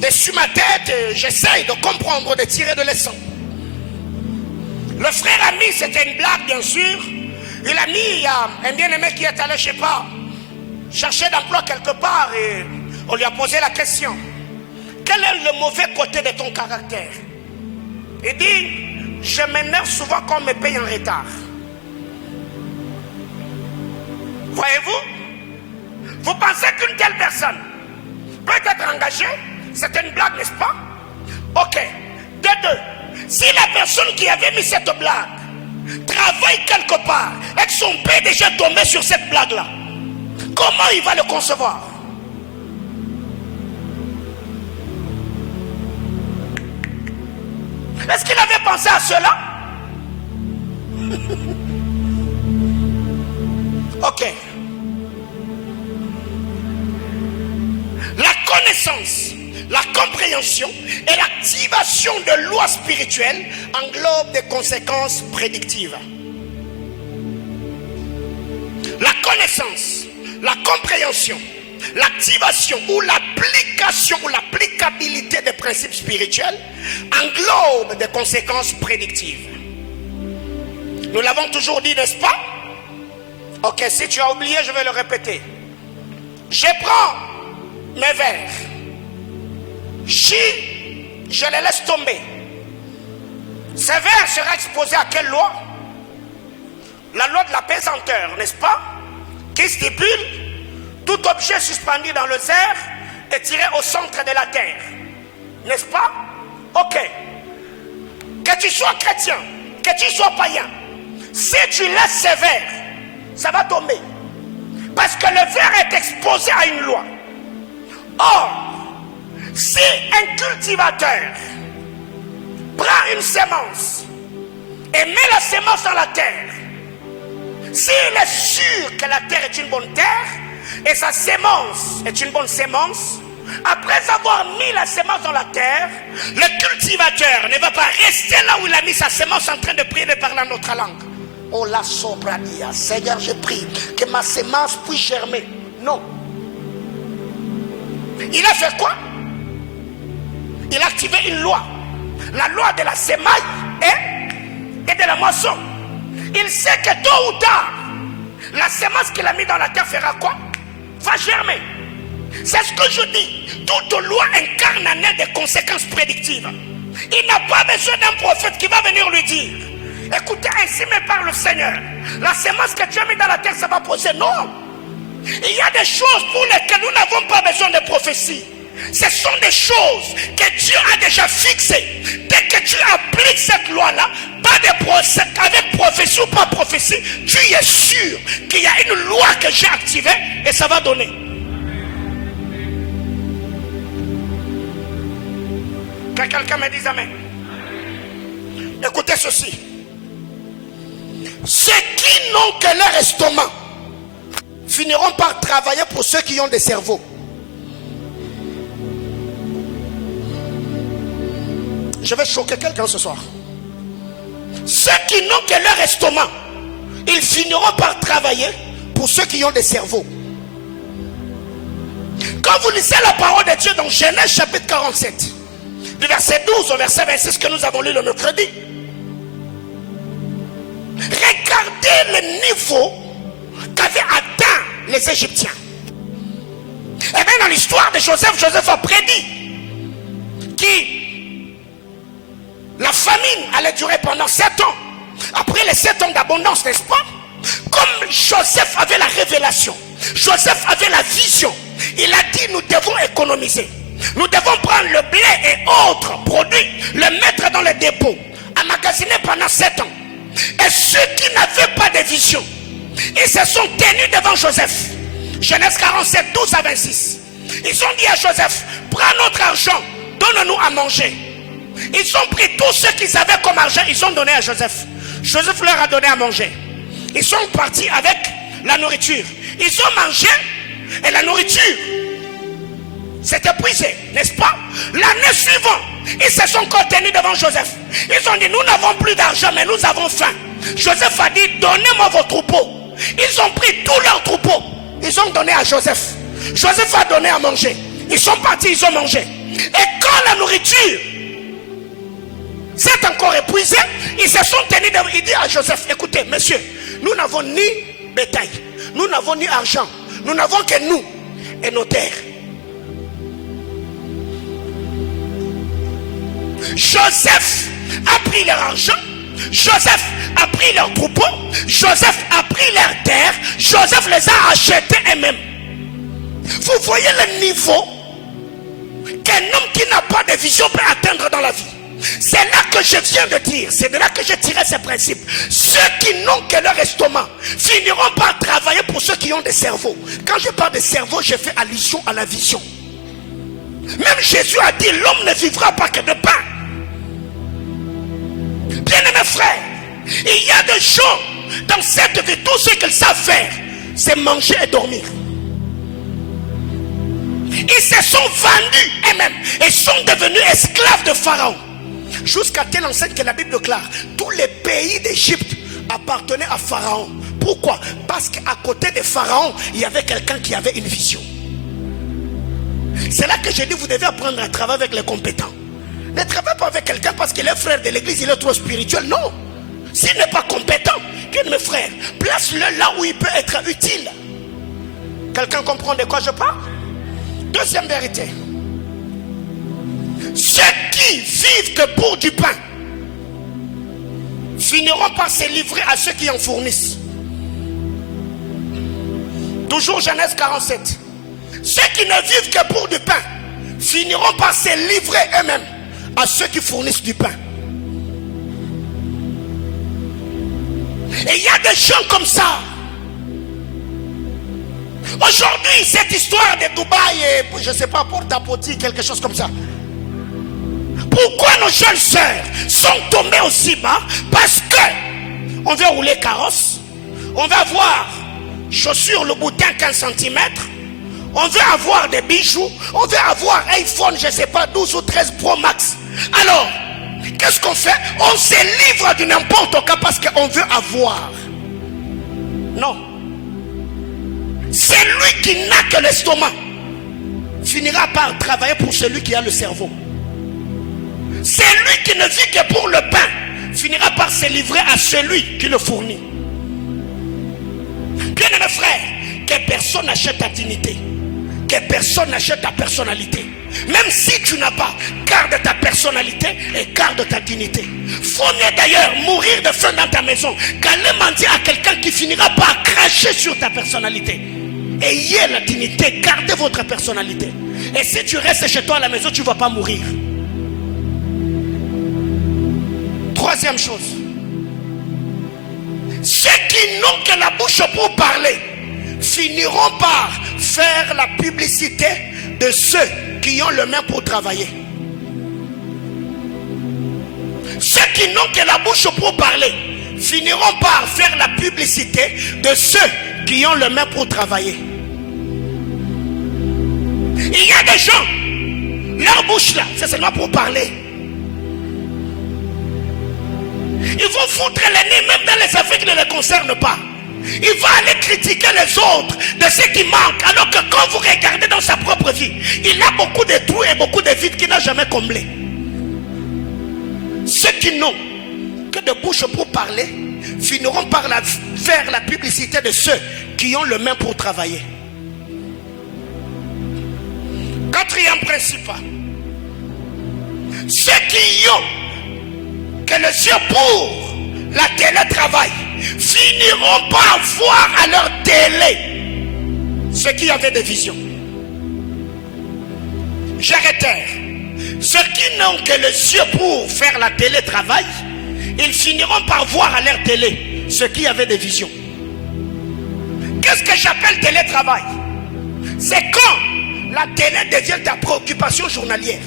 dessus ma tête, j'essaye de comprendre, de tirer de leçons. Le frère a mis, c'était une blague bien sûr, il a mis, il y a un bien-aimé qui est allé, je sais pas, chercher d'emploi quelque part et on lui a posé la question. Quel est le mauvais côté de ton caractère? Il dit, je m'énerve souvent quand on me paye en retard. Voyez-vous? Vous pensez qu'une telle personne peut être engagée? C'est une blague, n'est-ce pas? Ok. De deux, si la personne qui avait mis cette blague travaille quelque part et que son père est déjà tombé sur cette blague-là, comment il va le concevoir? Est-ce qu'il avait pensé à cela? Ok. La connaissance, la compréhension et l'activation de lois spirituelles englobent des conséquences prédictives. La connaissance, la compréhension, l'activation ou l'application ou l'applicabilité des principes spirituels englobe des conséquences prédictives. Nous l'avons toujours dit, n'est-ce pas? Ok, si tu as oublié, je vais le répéter. Je prends mes verres. Je les laisse tomber. Ces verres seraient exposés à quelle loi? La loi de la pesanteur, n'est-ce pas? Qui stipule tout objet suspendu dans le cerf est tiré au centre de la terre. N'est-ce pas? Ok. Que tu sois chrétien, que tu sois païen, si tu laisses ces verres, ça va tomber. Parce que le verre est exposé à une loi. Or, si un cultivateur prend une sémence et met la sémence dans la terre, s'il est sûr que la terre est une bonne terre et sa sémence est une bonne sémence, après avoir mis la sémence dans la terre, le cultivateur ne va pas rester là où il a mis sa sémence en train de prier, de parler en notre langue. Oh la sobradia, Seigneur, je prie que ma sémence puisse germer. Non. Il a fait quoi? Il a activé une loi. La loi de la sémaille et de la moisson. Il sait que tôt ou tard, la sémence qu'il a mis dans la terre fera quoi? Va germer. C'est ce que je dis. Toute loi incarne en elle des conséquences prédictives. Il n'a pas besoin d'un prophète qui va venir lui dire: écoutez, ainsi me parle le Seigneur. La sémence que tu as mis dans la terre, ça va poser. Non. Il y a des choses pour lesquelles nous n'avons pas besoin de prophétie. Ce sont des choses que Dieu a déjà fixées. Dès que tu appliques cette loi-là, pas de procès, avec prophétie ou pas prophétie, tu es sûr qu'il y a une loi que j'ai activée et ça va donner. Que quelqu'un me dise amen. Écoutez ceci. Ceux qui n'ont que leur estomac finiront par travailler pour ceux qui ont des cerveaux. Je vais choquer quelqu'un ce soir. Ceux qui n'ont que leur estomac, ils finiront par travailler pour ceux qui ont des cerveaux. Quand vous lisez la parole de Dieu dans Genèse chapitre 47, du verset 12 au verset 26 que nous avons lu le mercredi, regardez le niveau qu'avaient atteint les Égyptiens. Et bien dans l'histoire de Joseph, Joseph a prédit la famine allait durer pendant 7 ans. Après les 7 ans d'abondance, n'est-ce pas? Comme Joseph avait la révélation, Joseph avait la vision, il a dit: nous devons économiser. Nous devons prendre le blé et autres produits, le mettre dans les dépôts, emmagasiner pendant 7 ans. Et ceux qui n'avaient pas de vision, ils se sont tenus devant Joseph. Genèse 47, 12 à 26. Ils ont dit à Joseph: prends notre argent, donne-nous à manger. Ils ont pris tout ce qu'ils avaient comme argent, ils ont donné à Joseph. Joseph leur a donné à manger. Ils sont partis avec la nourriture. Ils ont mangé et la nourriture s'est épuisée, n'est-ce pas? L'année suivante, ils se sont encore tenus devant Joseph. Ils ont dit, nous n'avons plus d'argent, mais nous avons faim. Joseph a dit, donnez-moi vos troupeaux. Ils ont pris tous leurs troupeaux. Ils ont donné à Joseph. Joseph a donné à manger. Ils sont partis, ils ont mangé. Et quand la nourriture s'est encore épuisée, ils se sont tenus devant. Il dit à Joseph, écoutez, monsieur, nous n'avons ni bétail, nous n'avons ni argent, nous n'avons que nous et nos terres. Joseph a pris leur argent, Joseph a pris leurs troupeaux, Joseph a pris leurs terres, Joseph les a achetés eux-mêmes. Vous voyez le niveau qu'un homme qui n'a pas de vision peut atteindre dans la vie. C'est là que je viens de dire, c'est de là que j'ai tiré ces principes. Ceux qui n'ont que leur estomac finiront par travailler pour ceux qui ont des cerveaux. Quand je parle de cerveau, je fais allusion à la vision. Même Jésus a dit, l'homme ne vivra pas que de pain. Bien-aimés frères, il y a des gens dans cette vie, tout ce qu'ils savent faire, c'est manger et dormir. Ils se sont vendus eux-mêmes et sont devenus esclaves de Pharaon. Jusqu'à telle enseigne que la Bible déclare, tous les pays d'Égypte appartenaient à Pharaon. Pourquoi? Parce qu'à côté de Pharaon, il y avait quelqu'un qui avait une vision. C'est là que j'ai dit, vous devez apprendre à travailler avec les compétents. Ne travaillez pas avec quelqu'un parce qu'il est frère de l'église, il est trop spirituel. Non. S'il n'est pas compétent, qu'il mes frères, place-le là où il peut être utile. Quelqu'un comprend de quoi je parle? Deuxième vérité. Ceux qui vivent que pour du pain finiront par se livrer à ceux qui en fournissent. Toujours Genèse 47. Ceux qui ne vivent que pour du pain finiront par se livrer eux-mêmes à ceux qui fournissent du pain. Et il y a des gens comme ça. Aujourd'hui, cette histoire de Dubaï et je ne sais pas, pour Tapoti, quelque chose comme ça. Pourquoi nos jeunes sœurs sont tombées aussi bas? Parce que on veut rouler carrosse, on veut avoir chaussures le boutin 15 cm, on veut avoir des bijoux, on veut avoir iPhone, je ne sais pas, 12 ou 13 Pro Max. Alors, qu'est-ce qu'on fait? On se livre de n'importe quoi parce qu'on veut avoir. Non. Celui qui n'a que l'estomac finira par travailler pour celui qui a le cerveau. Celui qui ne vit que pour le pain finira par se livrer à celui qui le fournit. Bien aimé frère, que personne n'achète ta dignité, que personne n'achète ta personnalité. Même si tu n'as pas, garde ta personnalité et garde ta dignité. Faut mieux d'ailleurs mourir de faim dans ta maison qu'aller mentir à quelqu'un qui finira par cracher sur ta personnalité. Ayez la dignité, gardez votre personnalité. Et si tu restes chez toi à la maison, tu ne vas pas mourir. Troisième chose. Ceux qui n'ont que la bouche pour parler finiront par faire la publicité de ceux qui ont le main pour travailler. Ceux qui n'ont que la bouche pour parler finiront par faire la publicité de ceux qui ont le main pour travailler. Il y a des gens, leur bouche là, c'est seulement pour parler. Ils vont foutre les nez même dans les affaires qui ne les concernent pas. Il va aller critiquer les autres de ce qui manque, alors que quand vous regardez dans sa propre vie, il a beaucoup de trous et beaucoup de vides qu'il n'a jamais comblés. Ceux qui n'ont que de bouche pour parler finiront par faire la publicité de ceux qui ont le main pour travailler. Quatrième principe. Ceux qui ont que le yeux pour la télétravail finiront par voir à leur télé ceux qui avaient des visions. J'arrête. Ceux qui n'ont que le yeux pour faire la télétravail, ils finiront par voir à leur télé ceux qui avaient des visions. Qu'est-ce que j'appelle télétravail? C'est quand la télé devient ta préoccupation journalière.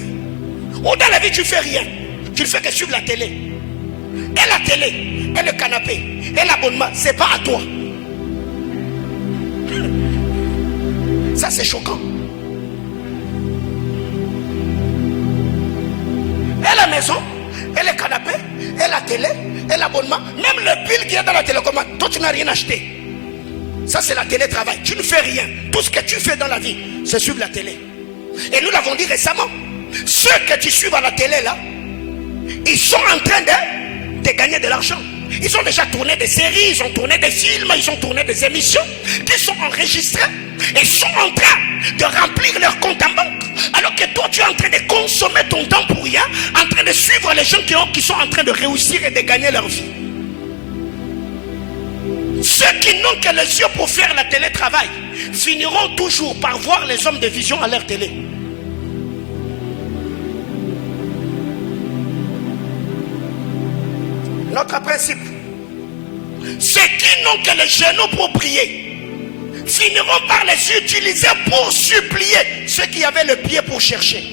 Ou dans la vie tu fais rien, tu ne fais que suivre la télé. Et la télé, et le canapé, et l'abonnement, c'est pas à toi. Ça c'est choquant. télé et l'abonnement, même le bill qui est dans la télécommande, toi tu n'as rien acheté. Ça c'est la télétravail. Tu ne fais rien. Tout ce que tu fais dans la vie, c'est suivre la télé. Et nous l'avons dit récemment. Ceux que tu suis à la télé là, ils sont en train de gagner de l'argent. Ils ont déjà tourné des séries, ils ont tourné des films, ils ont tourné des émissions qui sont enregistrées et sont en train de remplir leur compte en banque. Alors que toi tu es en train de consommer ton temps pour rien, en train de suivre les gens qui sont en train de réussir et de gagner leur vie. Ceux qui n'ont que les yeux pour faire la télétravail finiront toujours par voir les hommes de vision à leur télé. Notre principe, ceux qui n'ont que les genoux pour prier finiront par les utiliser pour supplier ceux qui avaient le pied pour chercher.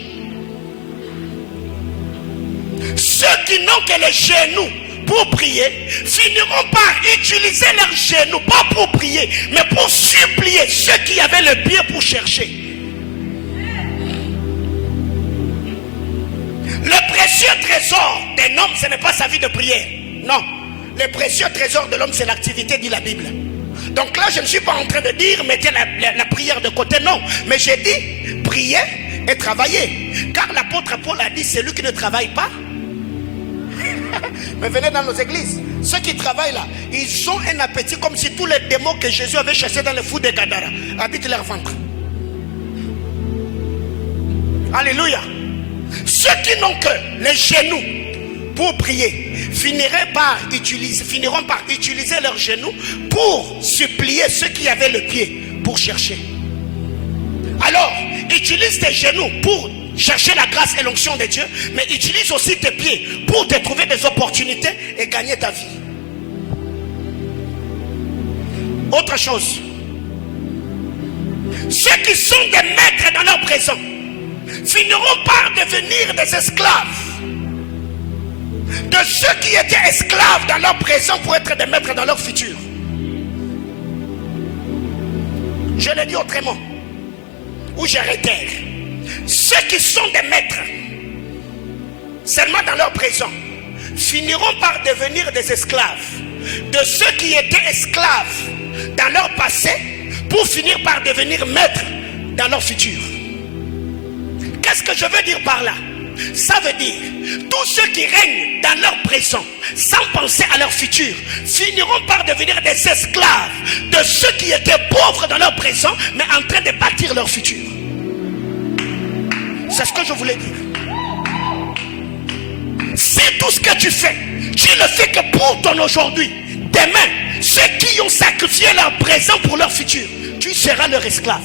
Ceux qui n'ont que les genoux pour prier finiront par utiliser leurs genoux, pas pour prier, mais pour supplier ceux qui avaient le pied pour chercher. Le précieux trésor d'un homme, ce n'est pas sa vie de prière. Non, le précieux trésor de l'homme, c'est l'activité, dit la Bible. Donc là, je ne suis pas en train de dire mettez la prière de côté, non. Mais j'ai dit prier et travailler. Car l'apôtre Paul a dit celui qui ne travaille pas. Mais venez dans nos églises. Ceux qui travaillent là, ils ont un appétit comme si tous les démons que Jésus avait chassés dans le fou de Gadara habitent leur ventre. Alléluia. Ceux qui n'ont que les genoux pour prier finiront par utiliser leurs genoux pour supplier ceux qui avaient le pied pour chercher. Alors, utilise tes genoux pour chercher la grâce et l'onction de Dieu, mais utilise aussi tes pieds pour te trouver des opportunités et gagner ta vie. Autre chose, ceux qui sont des maîtres dans leur présent finiront par devenir des esclaves de ceux qui étaient esclaves dans leur présent pour être des maîtres dans leur futur. Je le dis autrement, ou je réitère, ceux qui sont des maîtres seulement dans leur présent finiront par devenir des esclaves de ceux qui étaient esclaves dans leur passé pour finir par devenir maîtres dans leur futur. Qu'est-ce que je veux dire par là? Ça veut dire tous ceux qui règnent dans leur présent sans penser à leur futur finiront par devenir des esclaves de ceux qui étaient pauvres dans leur présent mais en train de bâtir leur futur. C'est ce que je voulais dire. Si tout ce que tu fais, tu le fais que pour ton aujourd'hui, demain, ceux qui ont sacrifié leur présent pour leur futur, tu seras leur esclave.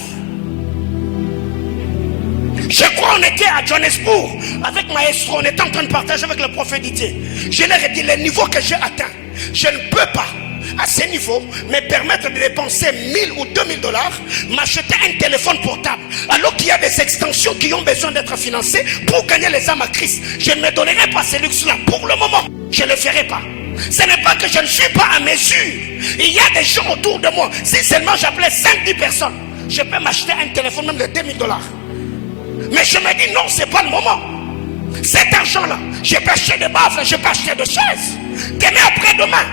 Je crois qu'on était à Johannesburg avec Maestro, on était en train de partager avec le prophète Didier. Je leur ai dit le niveau que j'ai atteint, je ne peux pas à ce niveau me permettre de dépenser 1000 ou 2000 dollars, m'acheter un téléphone portable alors qu'il y a des extensions qui ont besoin d'être financées pour gagner les âmes à Christ. Je ne me donnerai pas ce luxe-là pour le moment, je ne le ferai pas. Ce n'est pas que je ne suis pas à mesure. Il y a des gens autour de moi. Si seulement j'appelais 5-10 personnes, je peux m'acheter un téléphone même de 2000 dollars. Mais je me dis non, c'est pas le moment. Cet argent-là, je peux acheter des baffles, je peux acheter des chaises. Demain après-demain,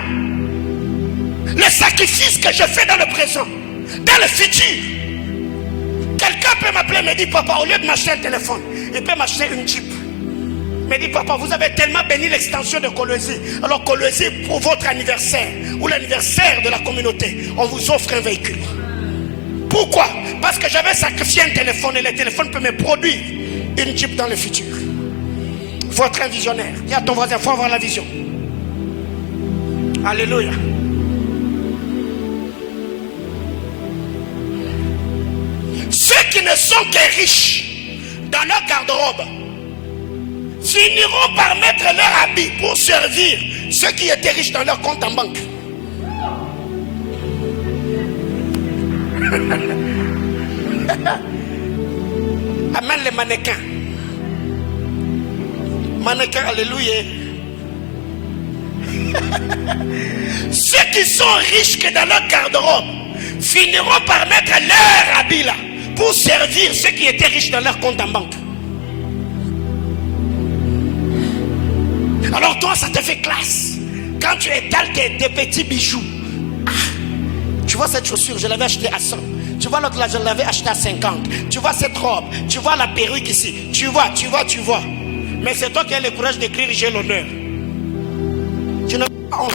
le sacrifice que je fais dans le présent, dans le futur, quelqu'un peut m'appeler et me dire papa, au lieu de m'acheter un téléphone, il peut m'acheter une Jeep. Il me dit papa, vous avez tellement béni l'extension de Colosie. Alors Colosie, pour votre anniversaire ou l'anniversaire de la communauté, on vous offre un véhicule. Pourquoi? Parce que j'avais sacrifié un téléphone et le téléphone peut me produire une Jeep dans le futur. Il faut être un visionnaire. Il y a ton voisin, il faut avoir la vision. Alléluia. Ceux qui ne sont que riches dans leur garde-robe finiront par mettre leur habit pour servir ceux qui étaient riches dans leur compte en banque. Amen les mannequins. Mannequins, alléluia. Ceux qui sont riches que dans leur garde-robe finiront par mettre leur habit là pour servir ceux qui étaient riches dans leur compte en banque. Alors toi, ça te fait classe. Quand tu étales tes petits bijoux. Ah, tu vois cette chaussure, je l'avais achetée à 100. Tu vois l'autre là, je l'avais achetée à 50. Tu vois cette robe, tu vois la perruque ici. Tu vois. Mais c'est toi qui as le courage d'écrire j'ai l'honneur. Tu n'as pas honte.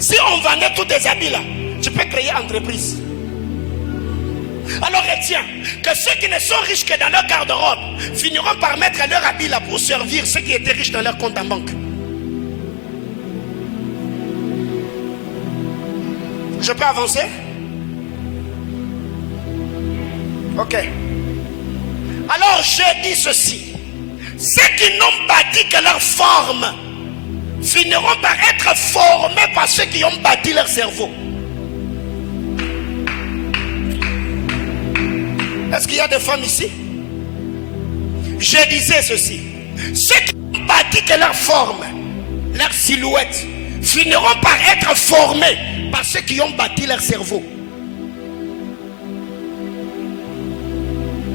Si on vendait tous tes habits là, tu peux créer entreprise. Alors retiens que ceux qui ne sont riches que dans leur garde-robe finiront par mettre leur habit là pour servir ceux qui étaient riches dans leur compte en banque. Je peux avancer? Ok. Alors je dis ceci. Ceux qui n'ont bâti que leur forme finiront par être formés par ceux qui ont bâti leur cerveau. Est-ce qu'il y a des femmes ici? Je disais ceci. Ceux qui ont bâti que leur forme, leur silhouette, finiront par être formés par ceux qui ont bâti leur cerveau.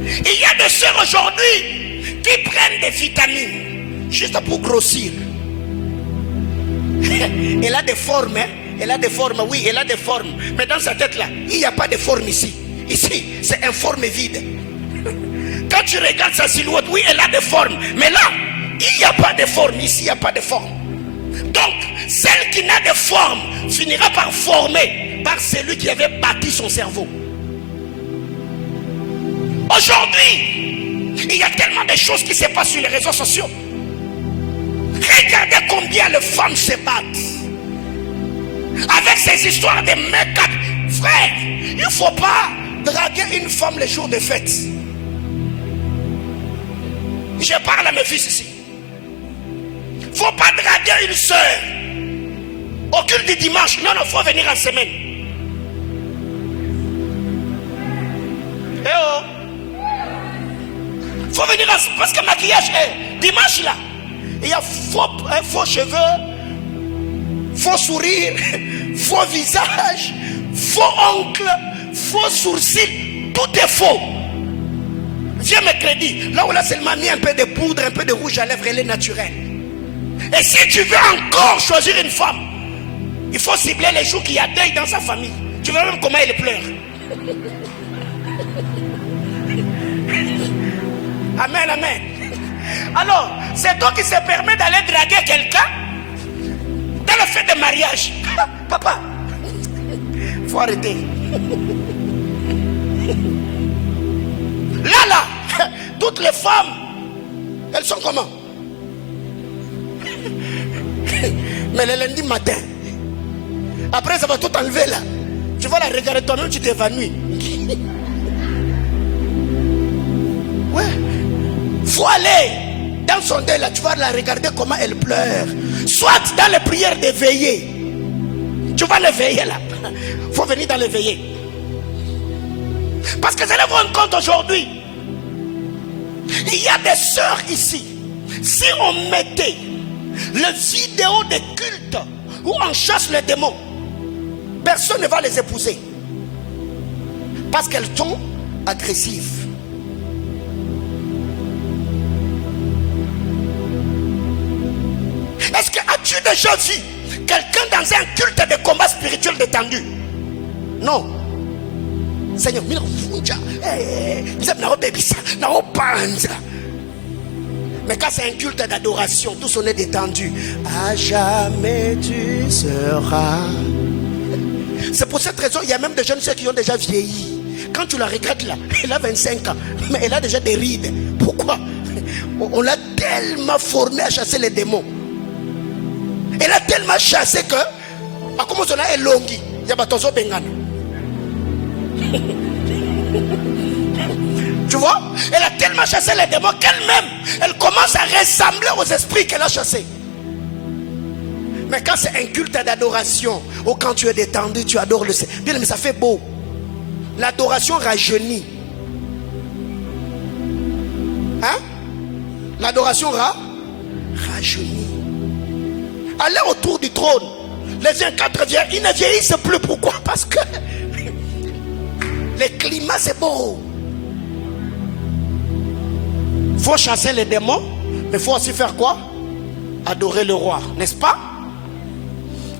Il y a des sœurs aujourd'hui qui prennent des vitamines juste pour grossir. Elle a des formes, hein? Elle a des formes, oui, elle a des formes. Mais dans sa tête là, il n'y a pas de forme ici. Ici, c'est un forme vide. Quand tu regardes sa silhouette, oui, elle a des formes. Mais là, il n'y a pas de forme. Ici, il n'y a pas de forme. Donc, celle qui n'a de forme finira par former par celui qui avait bâti son cerveau. Aujourd'hui, il y a tellement de choses qui se passent sur les réseaux sociaux. Regardez combien les femmes se battent avec ces histoires de make-up. Frère, il ne faut pas draguer une femme les jours de fête. Je parle à mes fils ici. Il ne faut pas draguer une soeur au culte du dimanche. Non, il faut venir en semaine. Eh oh, il faut venir en... Parce que maquillage est dimanche là. Il y a faux cheveux, faux sourire, faux visage, faux ongles, faux sourcils, tout est faux. Viens mercredi, là où on a seulement mis un peu de poudre, un peu de rouge à lèvres, elle est naturelle. Et si tu veux encore choisir une femme, il faut cibler les jours qu'il y a deuil dans sa famille. Tu vois même comment elle pleure. Amen, amen. Alors, c'est toi qui se permet d'aller draguer quelqu'un dans le fait de mariage. Papa, il faut arrêter. Là, toutes les femmes, elles sont comment? Mais le lundi matin, après ça va tout enlever là. Tu vas la regarder toi-même, tu t'évanouis. Ouais. Faut aller dans son deuil là, tu vas la regarder comment elle pleure. Soit dans les prières de veillée. Tu vas les veiller là. Faut venir dans les veillées. Parce que vous allez vous rendre compte aujourd'hui, il y a des sœurs ici. Si on mettait les vidéos de culte où on chasse les démons, personne ne va les épouser. Parce qu'elles sont agressives. Est-ce que as-tu déjà vu quelqu'un dans un culte de combat spirituel détendu? Non. Seigneur, mais quand c'est un culte d'adoration, tous on est détendu. À jamais tu seras. C'est pour cette raison, il y a même des jeunes qui ont déjà vieilli. Quand tu la regardes là, elle a 25 ans, mais elle a déjà des rides. Pourquoi? On l'a tellement formée à chasser les démons. Elle a tellement chassé que, à comment on a elongi, il y a batozo bengana. Tu vois, elle a tellement chassé les démons qu'elle-même, elle commence à ressembler aux esprits qu'elle a chassés. Mais quand c'est un culte d'adoration, ou quand tu es détendu, tu adores le Seigneur. Bien, mais ça fait beau. L'adoration rajeunit. Hein? L'adoration rajeunit. Allez autour du trône. Les 24 viennent, ils ne vieillissent plus. Pourquoi? Parce que le climat c'est beau. Faut chasser les démons Mais il faut aussi faire quoi? Adorer le roi, n'est-ce pas?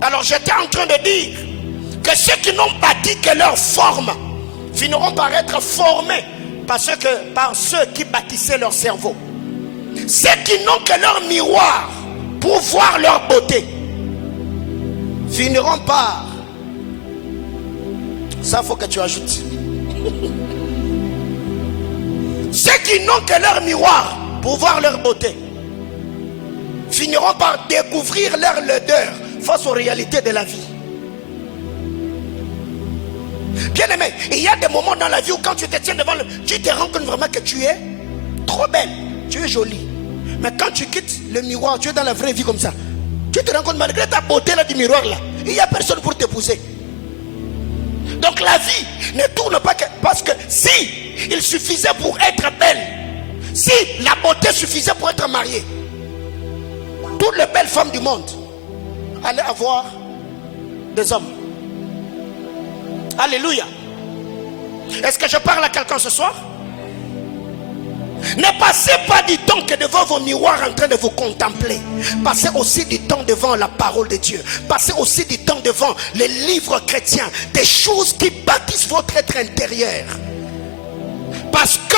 Alors j'étais en train de dire que ceux qui n'ont pas dit que leur forme finiront par être formés par ceux qui bâtissaient leur cerveau. Ceux qui n'ont que leur miroir pour voir leur beauté finiront par... Ça, il faut que tu ajoutes. Ceux qui n'ont que leur miroir pour voir leur beauté finiront par découvrir leur laideur face aux réalités de la vie. Bien aimé, il y a des moments dans la vie où quand tu te tiens devant tu te rends compte vraiment que tu es trop belle, tu es jolie. Mais quand tu quittes le miroir, tu es dans la vraie vie comme ça, tu te rends compte malgré ta beauté là du miroir là, il n'y a personne pour t'épouser. Donc la vie ne tourne pas que... Parce que si il suffisait pour être belle, si la beauté suffisait pour être mariée, toutes les belles femmes du monde allaient avoir des hommes. Alléluia. Est-ce que je parle à quelqu'un ce soir? Ne passez pas du temps que devant vos miroirs en train de vous contempler. Passez aussi du temps devant la parole de Dieu. Passez aussi du temps devant les livres chrétiens. Des choses qui bâtissent votre être intérieur. Parce que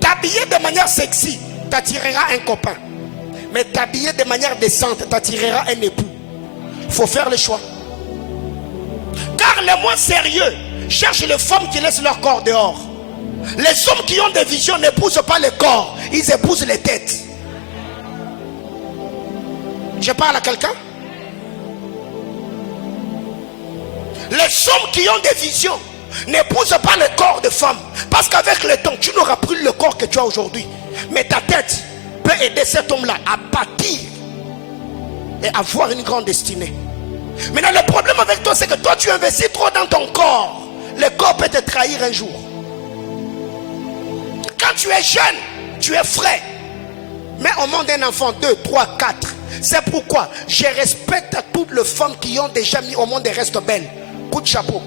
t'habiller de manière sexy t'attirera un copain. Mais t'habiller de manière décente t'attirera un époux. Il faut faire le choix. Car les moins sérieux cherchent les femmes qui laissent leur corps dehors. Les hommes qui ont des visions n'épousent pas le corps, ils épousent les têtes. Je parle à quelqu'un? Les hommes qui ont des visions n'épousent pas le corps de femmes. Parce qu'avec le temps, tu n'auras plus le corps que tu as aujourd'hui. Mais ta tête peut aider cet homme-là à bâtir et avoir une grande destinée. Maintenant, le problème avec toi, c'est que toi, tu investis trop dans ton corps. Le corps peut te trahir un jour. Quand tu es jeune, tu es frais. Mais au monde d'un enfant, 2, 3, 4. C'est pourquoi je respecte toutes les femmes qui ont déjà mis au monde des restes belles. Coup de chapeau.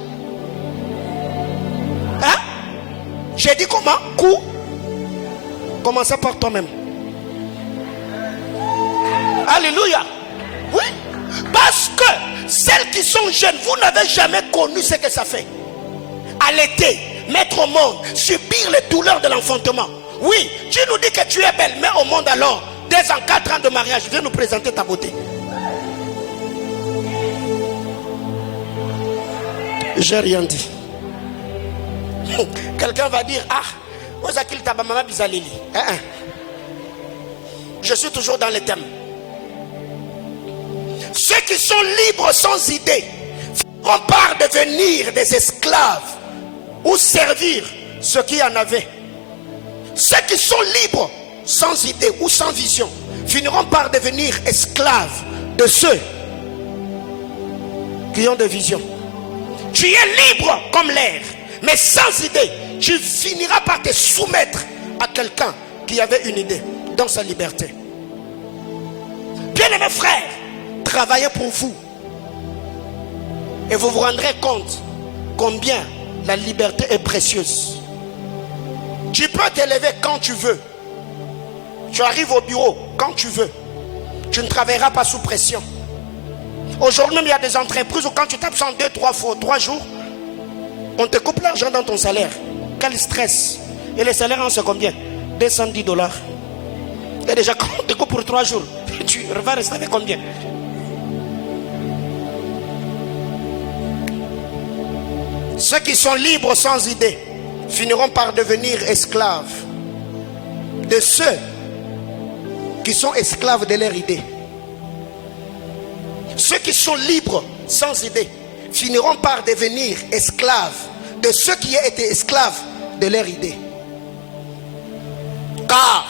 Hein? J'ai dit comment? Coup. Commencez par toi-même. Alléluia. Oui. Parce que celles qui sont jeunes, vous n'avez jamais connu ce que ça fait. Allaiter, mettre au monde, subir les douleurs de l'enfantement. Oui, tu nous dis que tu es belle, mais au monde alors, dès en 4 ans de mariage, viens nous présenter ta beauté. J'ai rien dit. Quelqu'un va dire, ah, Ozakil Tabamama Bizalili. Je suis toujours dans les thèmes. Ceux qui sont libres sans idée vont par devenir des esclaves ou servir ceux qui en avaient. Ceux qui sont libres sans idée ou sans vision finiront par devenir esclaves de ceux qui ont des visions. Tu es libre comme l'air, mais sans idée, tu finiras par te soumettre à quelqu'un qui avait une idée dans sa liberté. Bien-aimés frères, travaillez pour vous et vous vous rendrez compte combien la liberté est précieuse. Tu peux te lever quand tu veux. Tu arrives au bureau quand tu veux. Tu ne travailleras pas sous pression. Aujourd'hui même, il y a des entreprises où quand tu t'absentes 2, 3 fois, 3 jours, on te coupe l'argent dans ton salaire. Quel stress. Et le salaire, c'est combien? $210. Et déjà, quand on te coupe pour 3 jours, tu vas rester avec combien? Ceux qui sont libres sans idée finiront par devenir esclaves de ceux qui sont esclaves de leur idée. Ceux qui sont libres sans idée finiront par devenir esclaves de ceux qui ont été esclaves de leur idée. Car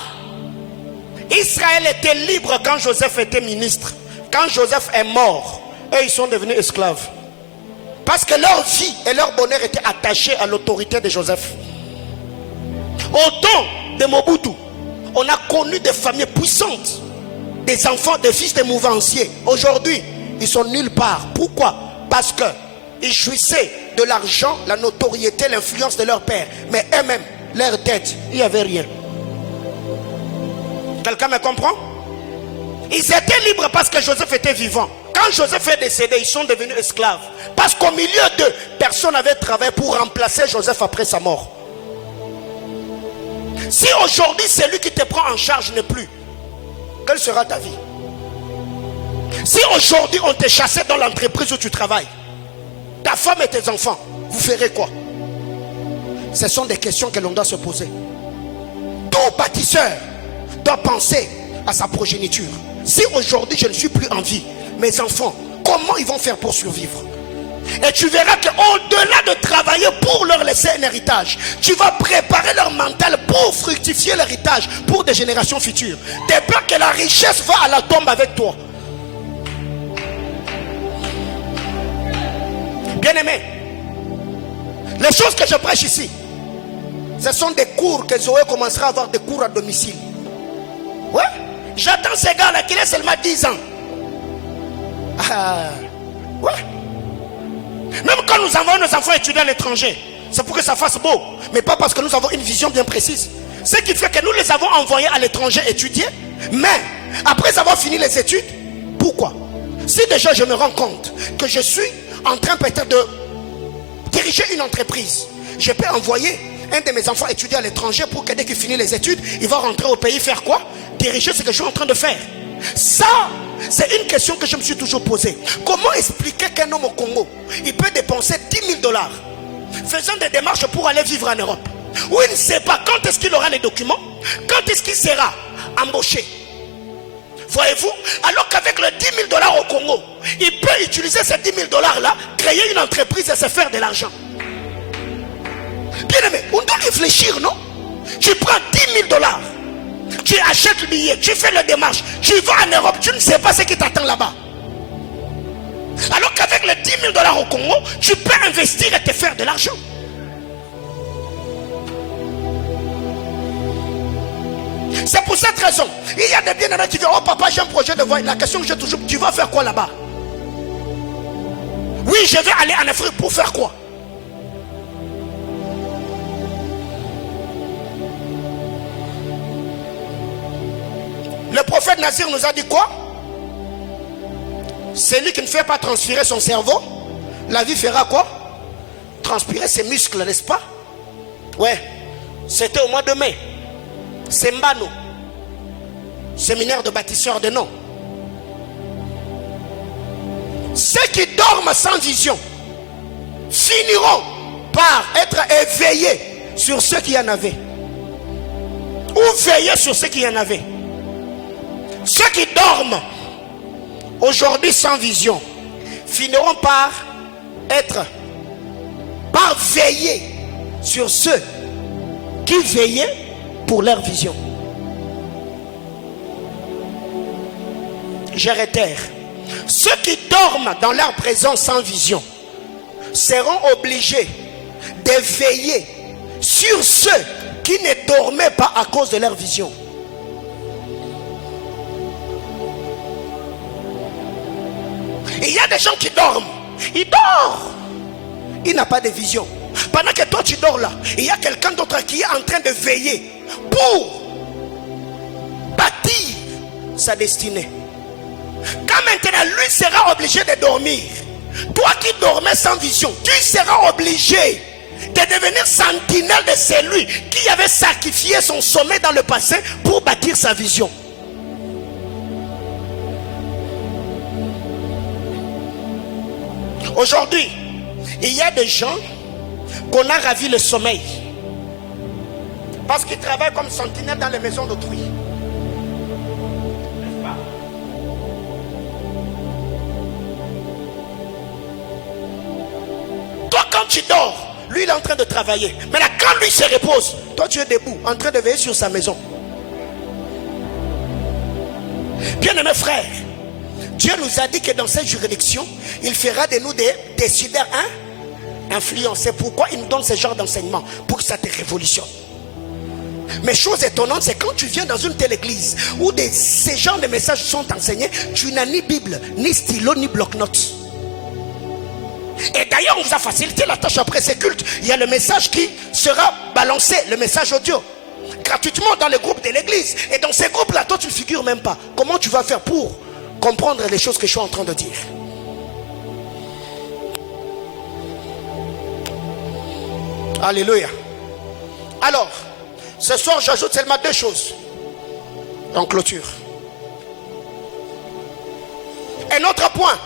Israël était libre quand Joseph était ministre. Quand Joseph est mort, eux ils sont devenus esclaves. Parce que leur vie et leur bonheur étaient attachés à l'autorité de Joseph. Au temps de Mobutu, on a connu des familles puissantes, des enfants, des fils de mouvanciers. Aujourd'hui, ils sont nulle part. Pourquoi? Parce qu'ils jouissaient de l'argent, la notoriété, l'influence de leur père. Mais eux-mêmes, leur tête, il n'y avait rien. Quelqu'un me comprend? Ils étaient libres parce que Joseph était vivant. Quand Joseph est décédé, ils sont devenus esclaves. Parce qu'au milieu d'eux, personne n'avait travaillé pour remplacer Joseph après sa mort. Si aujourd'hui, celui qui te prend en charge n'est plus, quelle sera ta vie? Si aujourd'hui, on te chassait dans l'entreprise où tu travailles, ta femme et tes enfants, vous ferez quoi? Ce sont des questions que l'on doit se poser. Tout bâtisseur doit penser à sa progéniture. Si aujourd'hui je ne suis plus en vie, mes enfants, comment ils vont faire pour survivre? Et tu verras qu'au-delà de travailler pour leur laisser un héritage, tu vas préparer leur mental pour fructifier l'héritage pour des générations futures. De peur que la richesse va à la tombe avec toi. Bien-aimé, les choses que je prêche ici, ce sont des cours que Zoé commencera à avoir, des cours à domicile. Ouais, j'attends ces gars-là qui ont seulement 10 ans. Ouais. Même quand nous envoyons nos enfants étudier à l'étranger, c'est pour que ça fasse beau, mais pas parce que nous avons une vision bien précise. Ce qui fait que nous les avons envoyés à l'étranger étudier, mais après avoir fini les études, pourquoi? Si déjà je me rends compte que je suis en train peut-être de diriger une entreprise, je peux envoyer un de mes enfants étudier à l'étranger pour que dès qu'il finit les études, il va rentrer au pays faire quoi? Diriger ce que je suis en train de faire. Ça, c'est une question que je me suis toujours posée. Comment expliquer qu'un homme au Congo, il peut dépenser 10 000 $, faisant des démarches pour aller vivre en Europe, où il ne sait pas quand est-ce qu'il aura les documents, quand est-ce qu'il sera embauché? Voyez-vous? Alors qu'avec les 10 000 $ au Congo, il peut utiliser ces 10 000 $ là, créer une entreprise et se faire de l'argent. Bien aimé, on doit réfléchir, non? Tu prends 10 000 $, tu achètes le billet, tu fais la démarche, tu vas en Europe, tu ne sais pas ce qui t'attend là-bas. Alors qu'avec les 10 000 $ au Congo, tu peux investir et te faire de l'argent. C'est pour cette raison, il y a des bien-aimés qui disent, oh papa, j'ai un projet de voyage. La question que j'ai toujours, tu vas faire quoi là-bas? Oui, je vais aller en Afrique pour faire quoi? Le prophète Nazir nous a dit quoi? Celui qui ne fait pas transpirer son cerveau, la vie fera quoi? Transpirer ses muscles, n'est-ce pas? Ouais, c'était au mois de mai. C'est Mbano, séminaire de bâtisseurs de nom. Ceux qui dorment sans vision finiront par être éveillés sur ceux qui en avaient, ou veiller sur ceux qui en avaient. Ceux qui dorment aujourd'hui sans vision finiront par veiller sur ceux qui veillaient pour leur vision. Je réitère, ceux qui dorment dans leur présence sans vision seront obligés de veiller sur ceux qui ne dormaient pas à cause de leur vision. Il y a des gens qui dorment. Ils dorment. Il n'a pas de vision. Pendant que toi tu dors là, il y a quelqu'un d'autre qui est en train de veiller pour bâtir sa destinée. Quand maintenant lui sera obligé de dormir, toi qui dormais sans vision, tu seras obligé de devenir sentinelle de celui qui avait sacrifié son sommeil dans le passé pour bâtir sa vision. Aujourd'hui, il y a des gens qu'on a ravi le sommeil parce qu'ils travaillent comme sentinelles dans les maisons d'autrui. Toi, quand tu dors, lui il est en train de travailler. Maintenant, quand lui se repose, toi tu es debout, en train de veiller sur sa maison. Bien-aimés frères, Dieu nous a dit que dans cette juridiction, il fera de nous des décideurs influents. C'est pourquoi il nous donne ce genre d'enseignement, pour que ça te révolutionne. Mais chose étonnante, c'est quand tu viens dans une telle église où ces genres de messages sont enseignés, tu n'as ni Bible, ni stylo, ni bloc-notes. Et d'ailleurs, on vous a facilité la tâche après ces cultes. Il y a le message qui sera balancé, le message audio. gratuitement dans les groupes de l'église. Et dans ces groupes-là, toi tu ne figures même pas. Comment tu vas faire pour comprendre les choses que je suis en train de dire? Alléluia. Alors, ce soir, j'ajoute seulement 2 choses en clôture. Un autre point.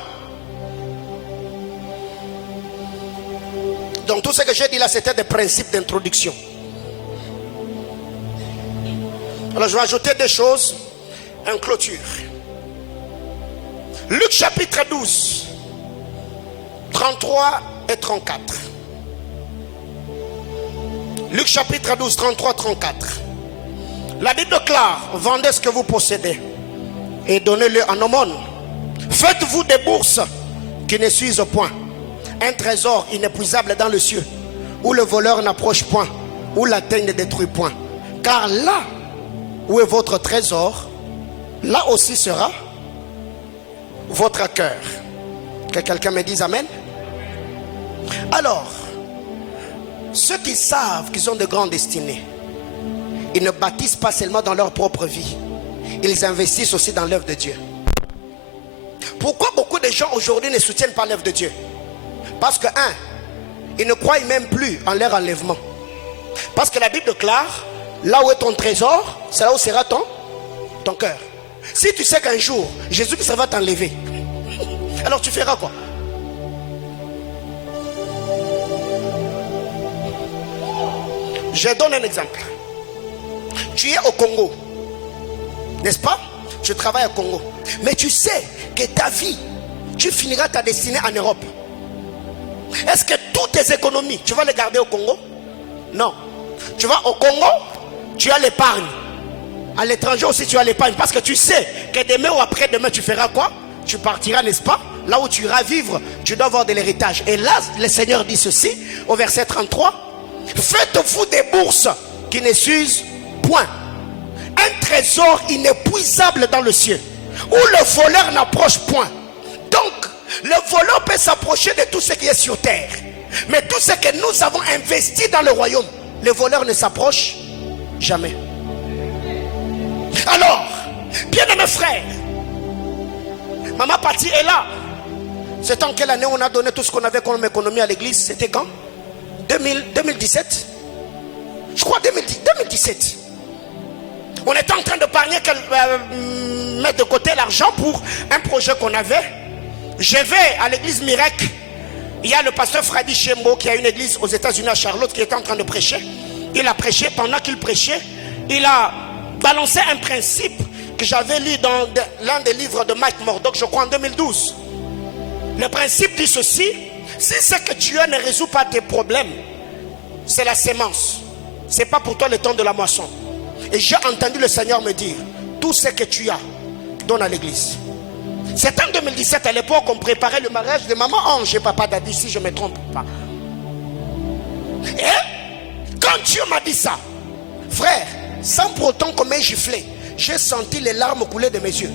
Donc tout ce que j'ai dit là, c'était des principes d'introduction. Alors je vais ajouter 2 choses en clôture. Luc chapitre 12, 33 et 34. Luc chapitre 12, 33, 34. La Bible déclare: vendez ce que vous possédez et donnez-le en aumône. Faites-vous des bourses qui ne s'usent point, un trésor inépuisable dans le cieux, où le voleur n'approche point, où la teigne ne détruit point. Car là où est votre trésor, là aussi sera votre cœur. Que quelqu'un me dise amen. Alors, ceux qui savent qu'ils ont de grandes destinées, ils ne bâtissent pas seulement dans leur propre vie, ils investissent aussi dans l'œuvre de Dieu. Pourquoi beaucoup de gens aujourd'hui ne soutiennent pas l'œuvre de Dieu? Parce que ils ne croient même plus en leur enlèvement. Parce que la Bible déclare: là où est ton trésor, c'est là où sera ton cœur. Si tu sais qu'un jour Jésus-Christ va t'enlever, alors tu feras quoi? Je donne un exemple. Tu es au Congo, n'est-ce pas? Tu travailles au Congo, mais tu sais que ta vie, tu finiras ta destinée en Europe. Est-ce que toutes tes économies, tu vas les garder au Congo? Non. Tu vas au Congo, tu as l'épargne. À l'étranger aussi, tu as l'épargne. Parce que tu sais que demain ou après-demain, tu feras quoi? Tu partiras, n'est-ce pas? Là où tu iras vivre, tu dois avoir de l'héritage. Et là, le Seigneur dit ceci, au verset 33. Faites-vous des bourses qui ne s'usent point, un trésor inépuisable dans le ciel, où le voleur n'approche point. Donc, le voleur peut s'approcher de tout ce qui est sur terre, mais tout ce que nous avons investi dans le royaume, le voleur ne s'approche jamais. Alors, bien aimés frères, Maman Patti est là. C'est en quelle année on a donné tout ce qu'on avait comme économie à l'église? C'était quand? 2017. Je crois 2017. On était en train de parler, mettre de côté l'argent pour un projet qu'on avait. Je vais à l'église Miracle. Il y a le pasteur Freddy Chembo qui a une église aux États-Unis à Charlotte qui était en train de prêcher. Il a prêché. Pendant qu'il prêchait, il a balancé un principe que j'avais lu dans l'un des livres de Mike Murdock, je crois en 2012. Le principe dit ceci: si ce que tu as ne résout pas tes problèmes, c'est la sémence. C'est pas pour toi le temps de la moisson. Et j'ai entendu le Seigneur me dire: tout ce que tu as, donne à l'église. C'est en 2017, à l'époque, on préparait le mariage de maman Ange et papa Dadi, si je ne me trompe pas. Et quand Dieu m'a dit ça, frère, sans pour autant qu'on m'ait giflé, j'ai senti les larmes couler de mes yeux.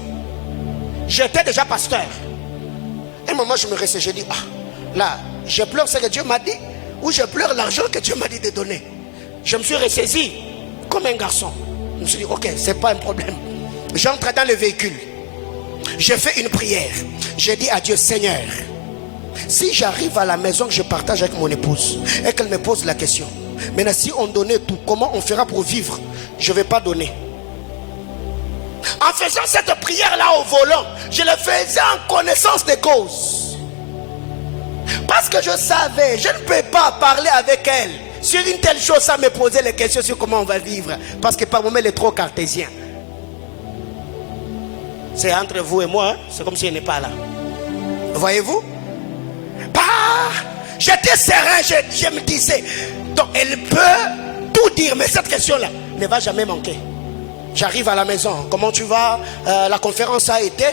J'étais déjà pasteur. Et un moment, je me restais, j'ai dit: ah, là, je pleure ce que Dieu m'a dit, ou je pleure l'argent que Dieu m'a dit de donner. Je me suis ressaisi comme un garçon. Je me suis dit: ok, c'est pas un problème. J'entre dans le véhicule. J'ai fait une prière. J'ai dit à Dieu: Seigneur, si j'arrive à la maison que je partage avec mon épouse et qu'elle me pose la question: maintenant, si on donnait tout, comment on fera pour vivre? Je ne vais pas donner. En faisant cette prière-là au volant, je le faisais en connaissance de cause. Parce que je savais, je ne peux pas parler avec elle sur une telle chose sans me poser les questions sur comment on va vivre. Parce que par moment, elle est trop cartésien. C'est entre vous et moi, hein? C'est comme si elle n'est pas là. Voyez-vous? Bah, j'étais serein, je me disais, donc elle peut tout dire, mais cette question-là ne va jamais manquer. J'arrive à la maison: comment tu vas? La conférence a été.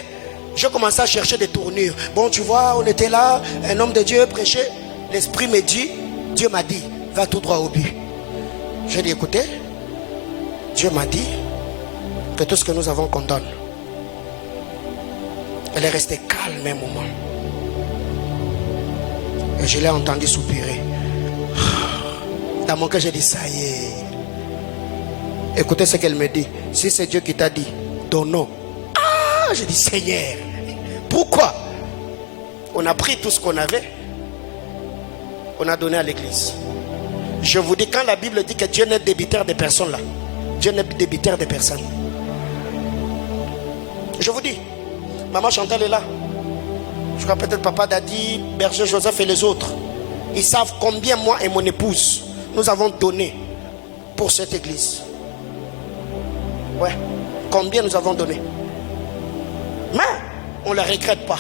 Je commençais à chercher des tournures. Bon, tu vois, on était là, un homme de Dieu prêchait. L'esprit me dit, Dieu m'a dit, va tout droit au but. J'ai dit: écoutez, Dieu m'a dit que tout ce que nous avons qu'on donne. Elle est restée calme un moment. Et je l'ai entendu soupirer. Dans mon cœur, j'ai dit: ça y est. Écoutez ce qu'elle me dit. Si c'est Dieu qui t'a dit, donnons. Ah, je dis Seigneur, pourquoi? On a pris tout ce qu'on avait, on a donné à l'église. Je vous dis, quand la Bible dit que Dieu n'est débiteur des personnes là, Dieu n'est débiteur des personnes. Je vous dis, maman Chantal est là. Je crois peut-être papa Dadi, Berger Joseph et les autres. Ils savent combien moi et mon épouse nous avons donné pour cette église. Ouais, combien nous avons donné. Mais on ne le regrette pas.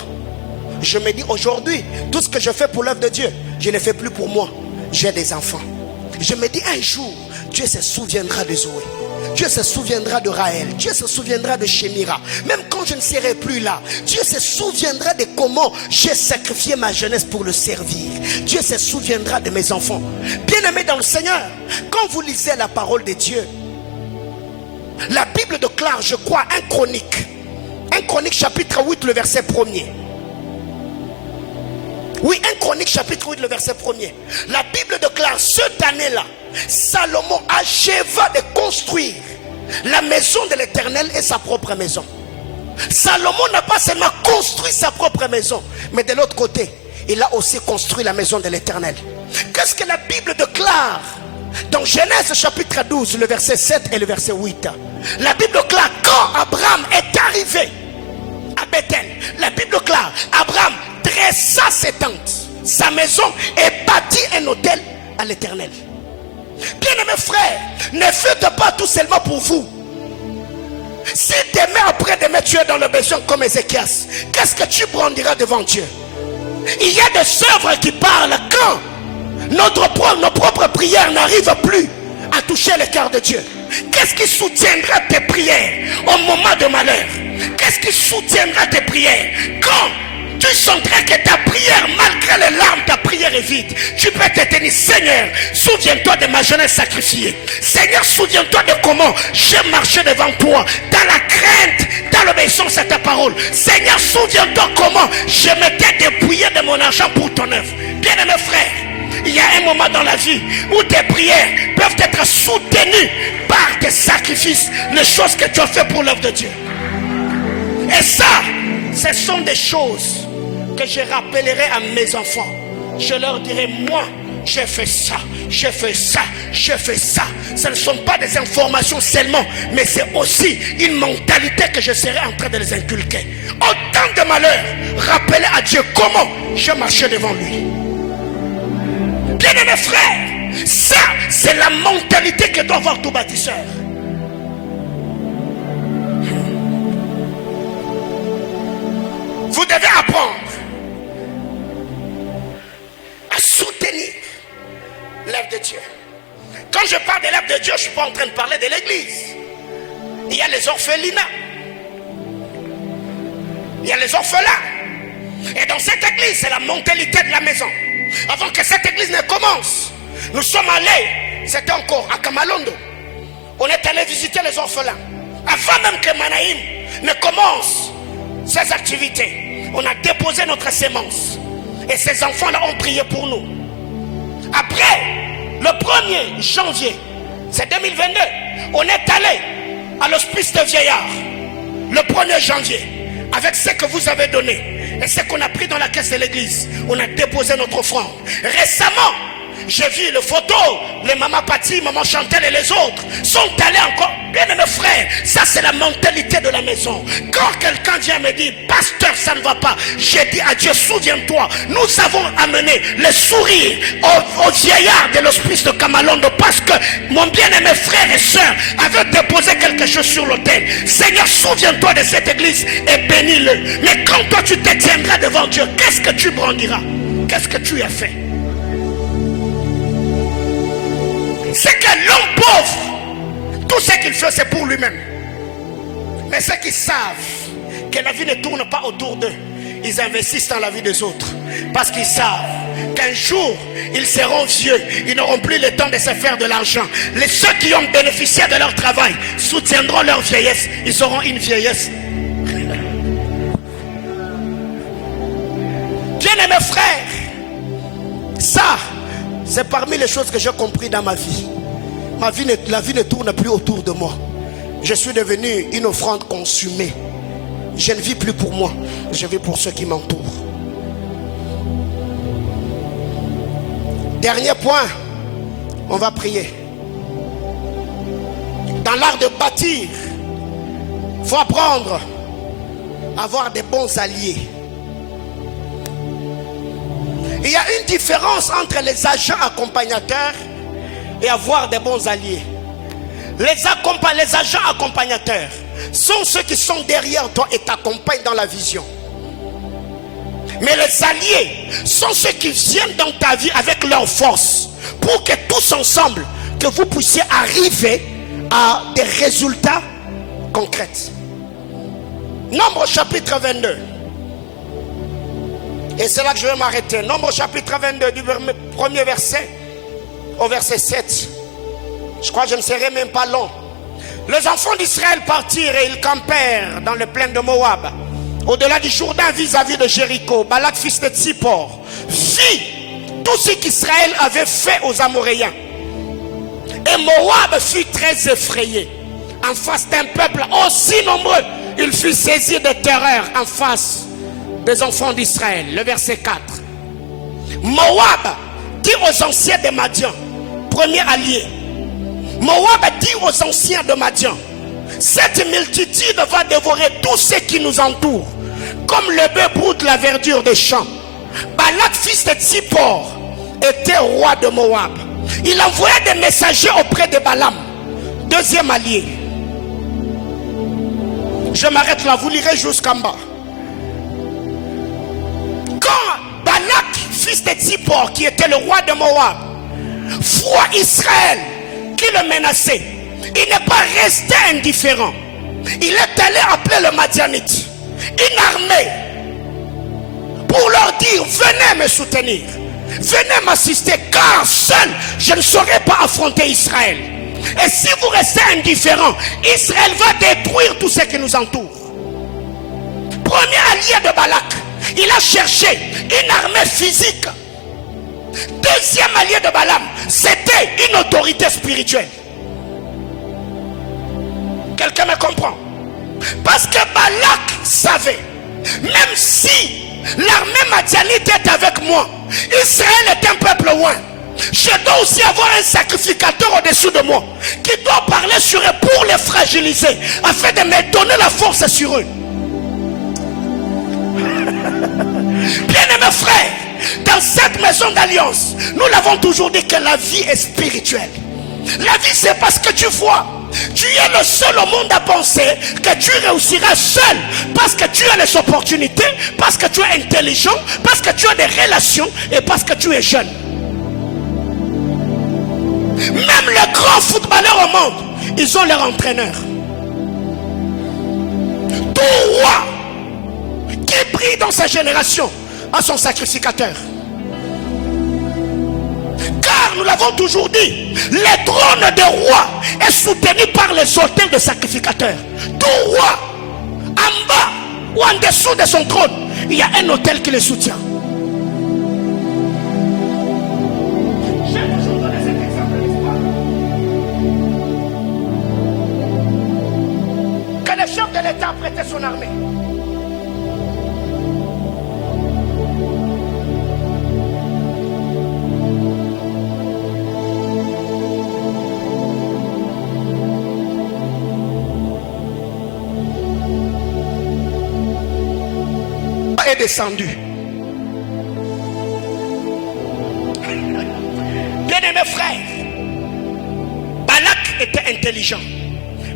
Je me dis aujourd'hui, tout ce que je fais pour l'œuvre de Dieu, je ne le fais plus pour moi. J'ai des enfants. Je me dis un jour, Dieu se souviendra de Zoé. Dieu se souviendra de Raël. Dieu se souviendra de Shemira. Même quand je ne serai plus là, Dieu se souviendra de comment j'ai sacrifié ma jeunesse pour le servir. Dieu se souviendra de mes enfants. Bien-aimés dans le Seigneur, quand vous lisez la parole de Dieu, la Bible déclare, je crois, 1 Chronique chapitre 8, le verset 1er. Oui, 1 Chronique chapitre 8, le verset 1er. La Bible déclare, cette année-là, Salomon acheva de construire la maison de l'Éternel et sa propre maison. Salomon n'a pas seulement construit sa propre maison, mais de l'autre côté, il a aussi construit la maison de l'Éternel. Qu'est-ce que la Bible déclare dans Genèse chapitre 12, le verset 7 et le verset 8? La Bible déclare, quand Abraham est arrivé à Bethel, la Bible déclare, Abraham dressa ses tentes, sa maison, et bâtit un autel à l'Éternel. Bien-aimés frères, ne faites pas tout seulement pour vous. Si demain après demain tu es dans le besoin comme Ézéchias, qu'est-ce que tu brandiras devant Dieu? Il y a des œuvres qui parlent quand nos propres prières n'arrivent plus à toucher le cœur de Dieu. Qu'est-ce qui soutiendra tes prières au moment de malheur? Qu'est-ce qui soutiendra tes prières quand tu sentiras que ta prière, malgré les larmes, ta prière est vide? Tu peux te tenir. Seigneur, souviens-toi de ma jeunesse sacrifiée. Seigneur, souviens-toi de comment j'ai marché devant toi dans la crainte, dans l'obéissance à ta parole. Seigneur, souviens-toi comment je m'étais dépouillé de mon argent pour ton œuvre. Bien-aimés frères, il y a un moment dans la vie où tes prières peuvent être soutenues par tes sacrifices, les choses que tu as fait pour l'œuvre de Dieu. Et ça, ce sont des choses que je rappellerai à mes enfants. Je leur dirai, moi, j'ai fait ça, j'ai fait ça, j'ai fait ça. Ce ne sont pas des informations seulement, mais c'est aussi une mentalité que je serai en train de les inculquer. Autant de malheurs, rappelez à Dieu comment je marchais devant lui. Bien-aimés frères, ça, c'est la mentalité que doit avoir tout bâtisseur. Vous devez apprendre à soutenir l'œuvre de Dieu. Quand je parle de l'œuvre de Dieu, je ne suis pas en train de parler de l'église. Il y a les orphelinats. Il y a les orphelins. Et dans cette église, c'est la mentalité de la maison. Avant que cette église ne commence, nous sommes allés, c'était encore à Kamalondo. On est allé visiter les orphelins. Avant même que Manaïm ne commence ses activités, on a déposé notre sémence. Et ces enfants-là ont prié pour nous. Après, le 1er janvier, c'est 2022, on est allé à l'hospice de vieillards. Le 1er janvier, avec ce que vous avez donné et ce qu'on a pris dans la caisse de l'église, on a déposé notre offrande. Récemment, j'ai vu les photos, les maman Patti, maman Chantal et les autres sont allés encore. Bien mes frères, ça c'est la mentalité de la maison. Quand quelqu'un vient me dire, pasteur, ça ne va pas, j'ai dit à Dieu, souviens-toi, nous avons amené le sourire aux vieillards de l'hospice de Kamalondo parce que mon bien-aimé frère et soeur avait déposé quelque chose sur l'autel. Seigneur, souviens-toi de cette église et bénis-le. Mais quand toi tu te tiendras devant Dieu, qu'est-ce que tu brandiras? Qu'est-ce que tu as fait? C'est que l'homme pauvre, tout ce qu'il fait c'est pour lui-même. Mais ceux qui savent que la vie ne tourne pas autour d'eux, ils investissent dans la vie des autres. Parce qu'ils savent qu'un jour ils seront vieux, ils n'auront plus le temps de se faire de l'argent. Ceux qui ont bénéficié de leur travail soutiendront leur vieillesse. Ils auront une vieillesse. Bien-aimés frères, ça c'est parmi les choses que j'ai compris dans ma vie. La vie ne tourne plus autour de moi. Je suis devenu une offrande consumée. Je ne vis plus pour moi, je vis pour ceux qui m'entourent. Dernier point, on va prier. Dans l'art de bâtir, il faut apprendre à avoir des bons alliés. Il y a une différence entre les agents accompagnateurs et avoir des bons alliés. Les agents accompagnateurs sont ceux qui sont derrière toi et t'accompagnent dans la vision. Mais les alliés sont ceux qui viennent dans ta vie avec leur force pour que tous ensemble, que vous puissiez arriver à des résultats concrets. Nombre chapitre 22. Et c'est là que je vais m'arrêter. Nombre chapitre 22 du premier verset au verset 7. Je crois que je ne serai même pas long. Les enfants d'Israël partirent et ils campèrent dans le plain de Moab, au-delà du Jourdain vis-à-vis de Jéricho. Balak, fils de Tsippor, vit tout ce qu'Israël avait fait aux Amoréens. Et Moab fut très effrayé en face d'un peuple aussi nombreux. Il fut saisi de terreur en face des enfants d'Israël. Le verset 4. Moab dit aux anciens de Madian, premier allié. Moab dit aux anciens de Madian, cette multitude va dévorer tous ceux qui nous entourent, comme le bœuf broute la verdure des champs. Balak, fils de Tsippor, était roi de Moab. Il envoyait des messagers auprès de Balaam, deuxième allié. Je m'arrête là, vous lirez jusqu'en bas. Quand Balak, fils de Tsippor, qui était le roi de Moab, voit Israël qui le menaçait, il n'est pas resté indifférent. Il est allé appeler le Madianite, une armée, pour leur dire, venez me soutenir, venez m'assister, car seul je ne saurais pas affronter Israël. Et si vous restez indifférent, Israël va détruire tout ce qui nous entoure. Premier allié de Balak, il a cherché une armée physique. Deuxième allié de Balaam, c'était une autorité spirituelle. Quelqu'un me comprend? Parce que Balak savait, même si l'armée madianite est avec moi, Israël est un peuple loin, je dois aussi avoir un sacrificateur au-dessus de moi qui doit parler sur eux pour les fragiliser, afin de me donner la force sur eux. Bien-aimés frères, dans cette maison d'alliance, nous l'avons toujours dit que la vie est spirituelle. La vie, c'est parce que tu vois. Tu es le seul au monde à penser que tu réussiras seul, parce que tu as les opportunités, parce que tu es intelligent, parce que tu as des relations et parce que tu es jeune. Même les grands footballeurs au monde, ils ont leur entraîneur. Tout roi qui brille dans sa génération a son sacrificateur. Car nous l'avons toujours dit, le trône des rois est soutenu par les autels de sacrificateurs. Tout roi, en bas ou en dessous de son trône, il y a un autel qui le soutient. J'ai toujours donné cet exemple de l'histoire. Que le chef de l'État prêtait son armée. Est descendu. Bien-aimés frères, Balak était intelligent.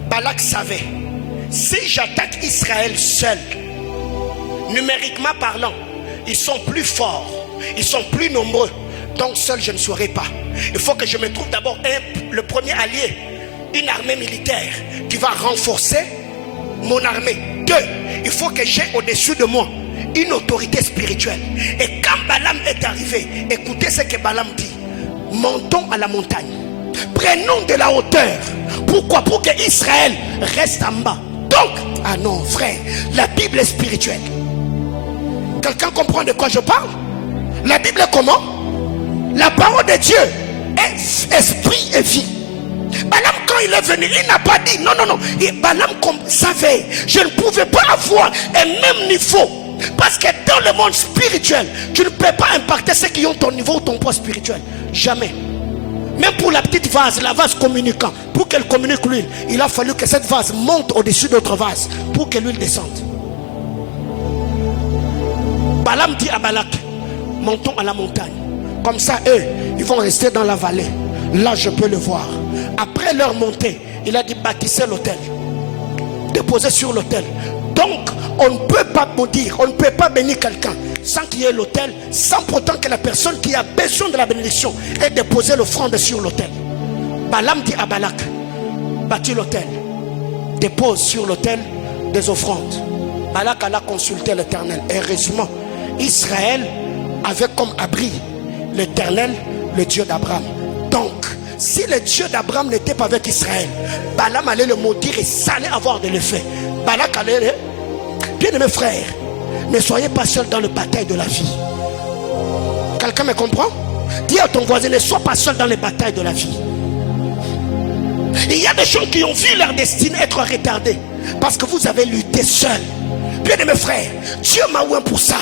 Balak savait, si j'attaque Israël seul, numériquement parlant, ils sont plus forts, ils sont plus nombreux, donc seul je ne saurais pas. Il faut que je me trouve d'abord le premier allié, une armée militaire qui va renforcer mon armée. Deux, il faut que j'ai au-dessus de moi une autorité spirituelle. Et quand Balaam est arrivé, écoutez ce que Balaam dit. Montons à la montagne, prenons de la hauteur. Pourquoi? Pour que Israël reste en bas. Donc, ah non frère, la Bible est spirituelle. Quelqu'un comprend de quoi je parle? La Bible est comment? La parole de Dieu est esprit et vie. Balaam, quand il est venu, il n'a pas dit non, non, non. Et Balaam savait, je ne pouvais pas avoir un même niveau. Parce que dans le monde spirituel, tu ne peux pas impacter ceux qui ont ton niveau ou ton poids spirituel. Jamais. Même pour la petite vase, la vase communicant, pour qu'elle communique l'huile, il a fallu que cette vase monte au-dessus d'autres vases pour que l'huile descende. Balaam dit à Balak, montons à la montagne. Comme ça, eux, ils vont rester dans la vallée. Là, je peux le voir. Après leur montée, il a dit, bâtissez l'autel. Déposez sur l'autel. Donc, on ne peut pas maudire, on ne peut pas bénir quelqu'un sans qu'il y ait l'autel, sans pourtant que la personne qui a besoin de la bénédiction ait déposé l'offrande sur l'autel. Balaam dit à Balak, bâtis l'autel, dépose sur l'autel des offrandes. Balak alla consulter l'Éternel. Heureusement, Israël avait comme abri l'Éternel, le Dieu d'Abraham. Donc, si le Dieu d'Abraham n'était pas avec Israël, Balaam allait le maudire et ça allait avoir de l'effet. Balak allait... Bien aimés frères, ne soyez pas seuls dans le bataille de la vie. Quelqu'un me comprend? Dis à ton voisin, ne sois pas seul dans les batailles de la vie. Il y a des gens qui ont vu leur destinée être retardée parce que vous avez lutté seul. Bien aimés frères, Dieu m'a oint pour ça.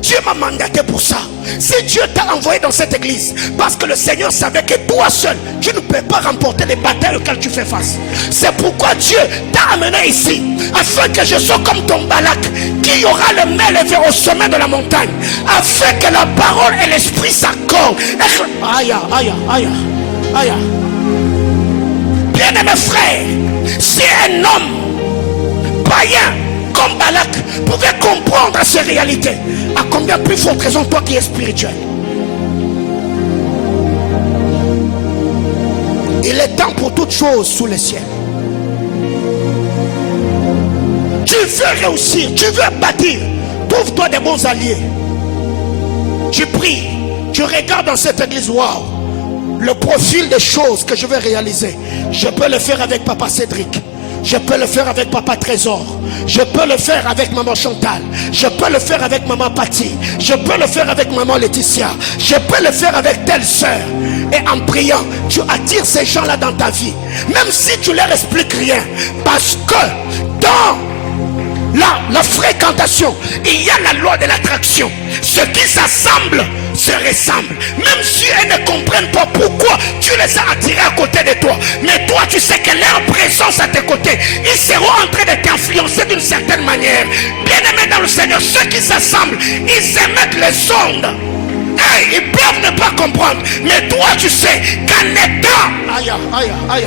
Dieu m'a mandaté pour ça. Si Dieu t'a envoyé dans cette église, parce que le Seigneur savait que toi seul, tu ne peux pas remporter les batailles auxquelles tu fais face. C'est pourquoi Dieu t'a amené ici, afin que je sois comme ton Balak, qui aura le mail élevé au sommet de la montagne, afin que la parole et l'esprit s'accordent. Aïe, aïe, aïe, aïe. Bien aimé frère, si un homme païen comme Balak pouvait comprendre ces réalités, à combien plus forte raison toi qui es spirituel? Il est temps pour toute chose sous le ciel. Tu veux réussir, tu veux bâtir, trouve-toi des bons alliés. Tu pries, tu regardes dans cette église, waouh, le profil des choses que je vais réaliser. Je peux le faire avec Papa Cédric. Je peux le faire avec Papa Trésor. Je peux le faire avec Maman Chantal. Je peux le faire avec Maman Patty. Je peux le faire avec Maman Laetitia. Je peux le faire avec telle sœur. Et en priant, tu attires ces gens-là dans ta vie. Même si tu leur expliques rien. Parce que dans la fréquentation, il y a la loi de l'attraction. Ceux qui s'assemblent se ressemblent. Même si elles ne comprennent pas pourquoi tu les as attirés à côté de toi, mais toi tu sais que leur présence à tes côtés, ils seront en train de t'influencer d'une certaine manière. Bien aimé dans le Seigneur, ceux qui s'assemblent, ils émettent les ondes. Hey, ils peuvent ne pas comprendre, mais toi tu sais qu'en étant... Aïe, aïe, aïe.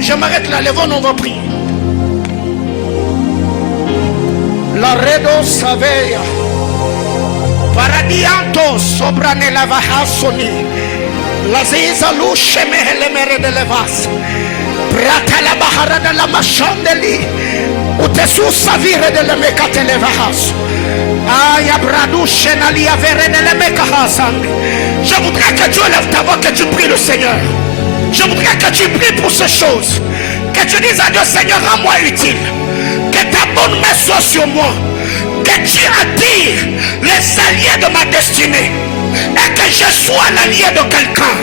Je m'arrête là, levons, on va prier. La redo saveia Paradianto sobrane la vahasoni la ziza luce mehele mere de levas Prata la bahara de la machandeli Utesu savire de le mecate le vahas Aya bradouche nalia vere de le mecahasan. Je voudrais que Dieu lève ta voix, que tu pries le Seigneur. Je voudrais que tu pries pour ces choses. Que tu dises à Dieu, Seigneur, rends-moi utile. Que ta bonne main soit sur moi. Que tu attires les alliés de ma destinée. Et que je sois l'allié de quelqu'un.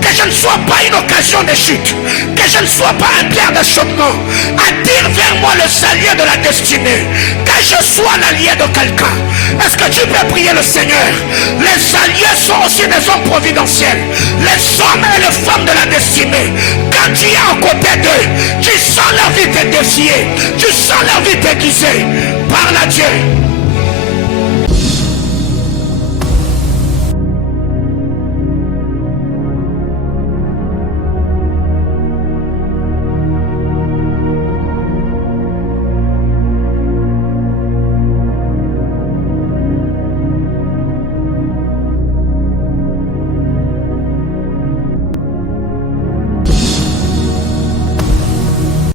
Que je ne sois pas une occasion de chute. Que je ne sois pas un pierre d'achoppement. Attire vers moi les alliés de la destinée. Que je sois l'allié de quelqu'un. Est-ce que tu peux prier le Seigneur? Les alliés sont aussi des hommes providentiels. Les hommes et les femmes de la destinée. Quand tu es à côté d'eux, tu sens leur vie te défier. Tu sens leur vie te guiser. Parle à Dieu.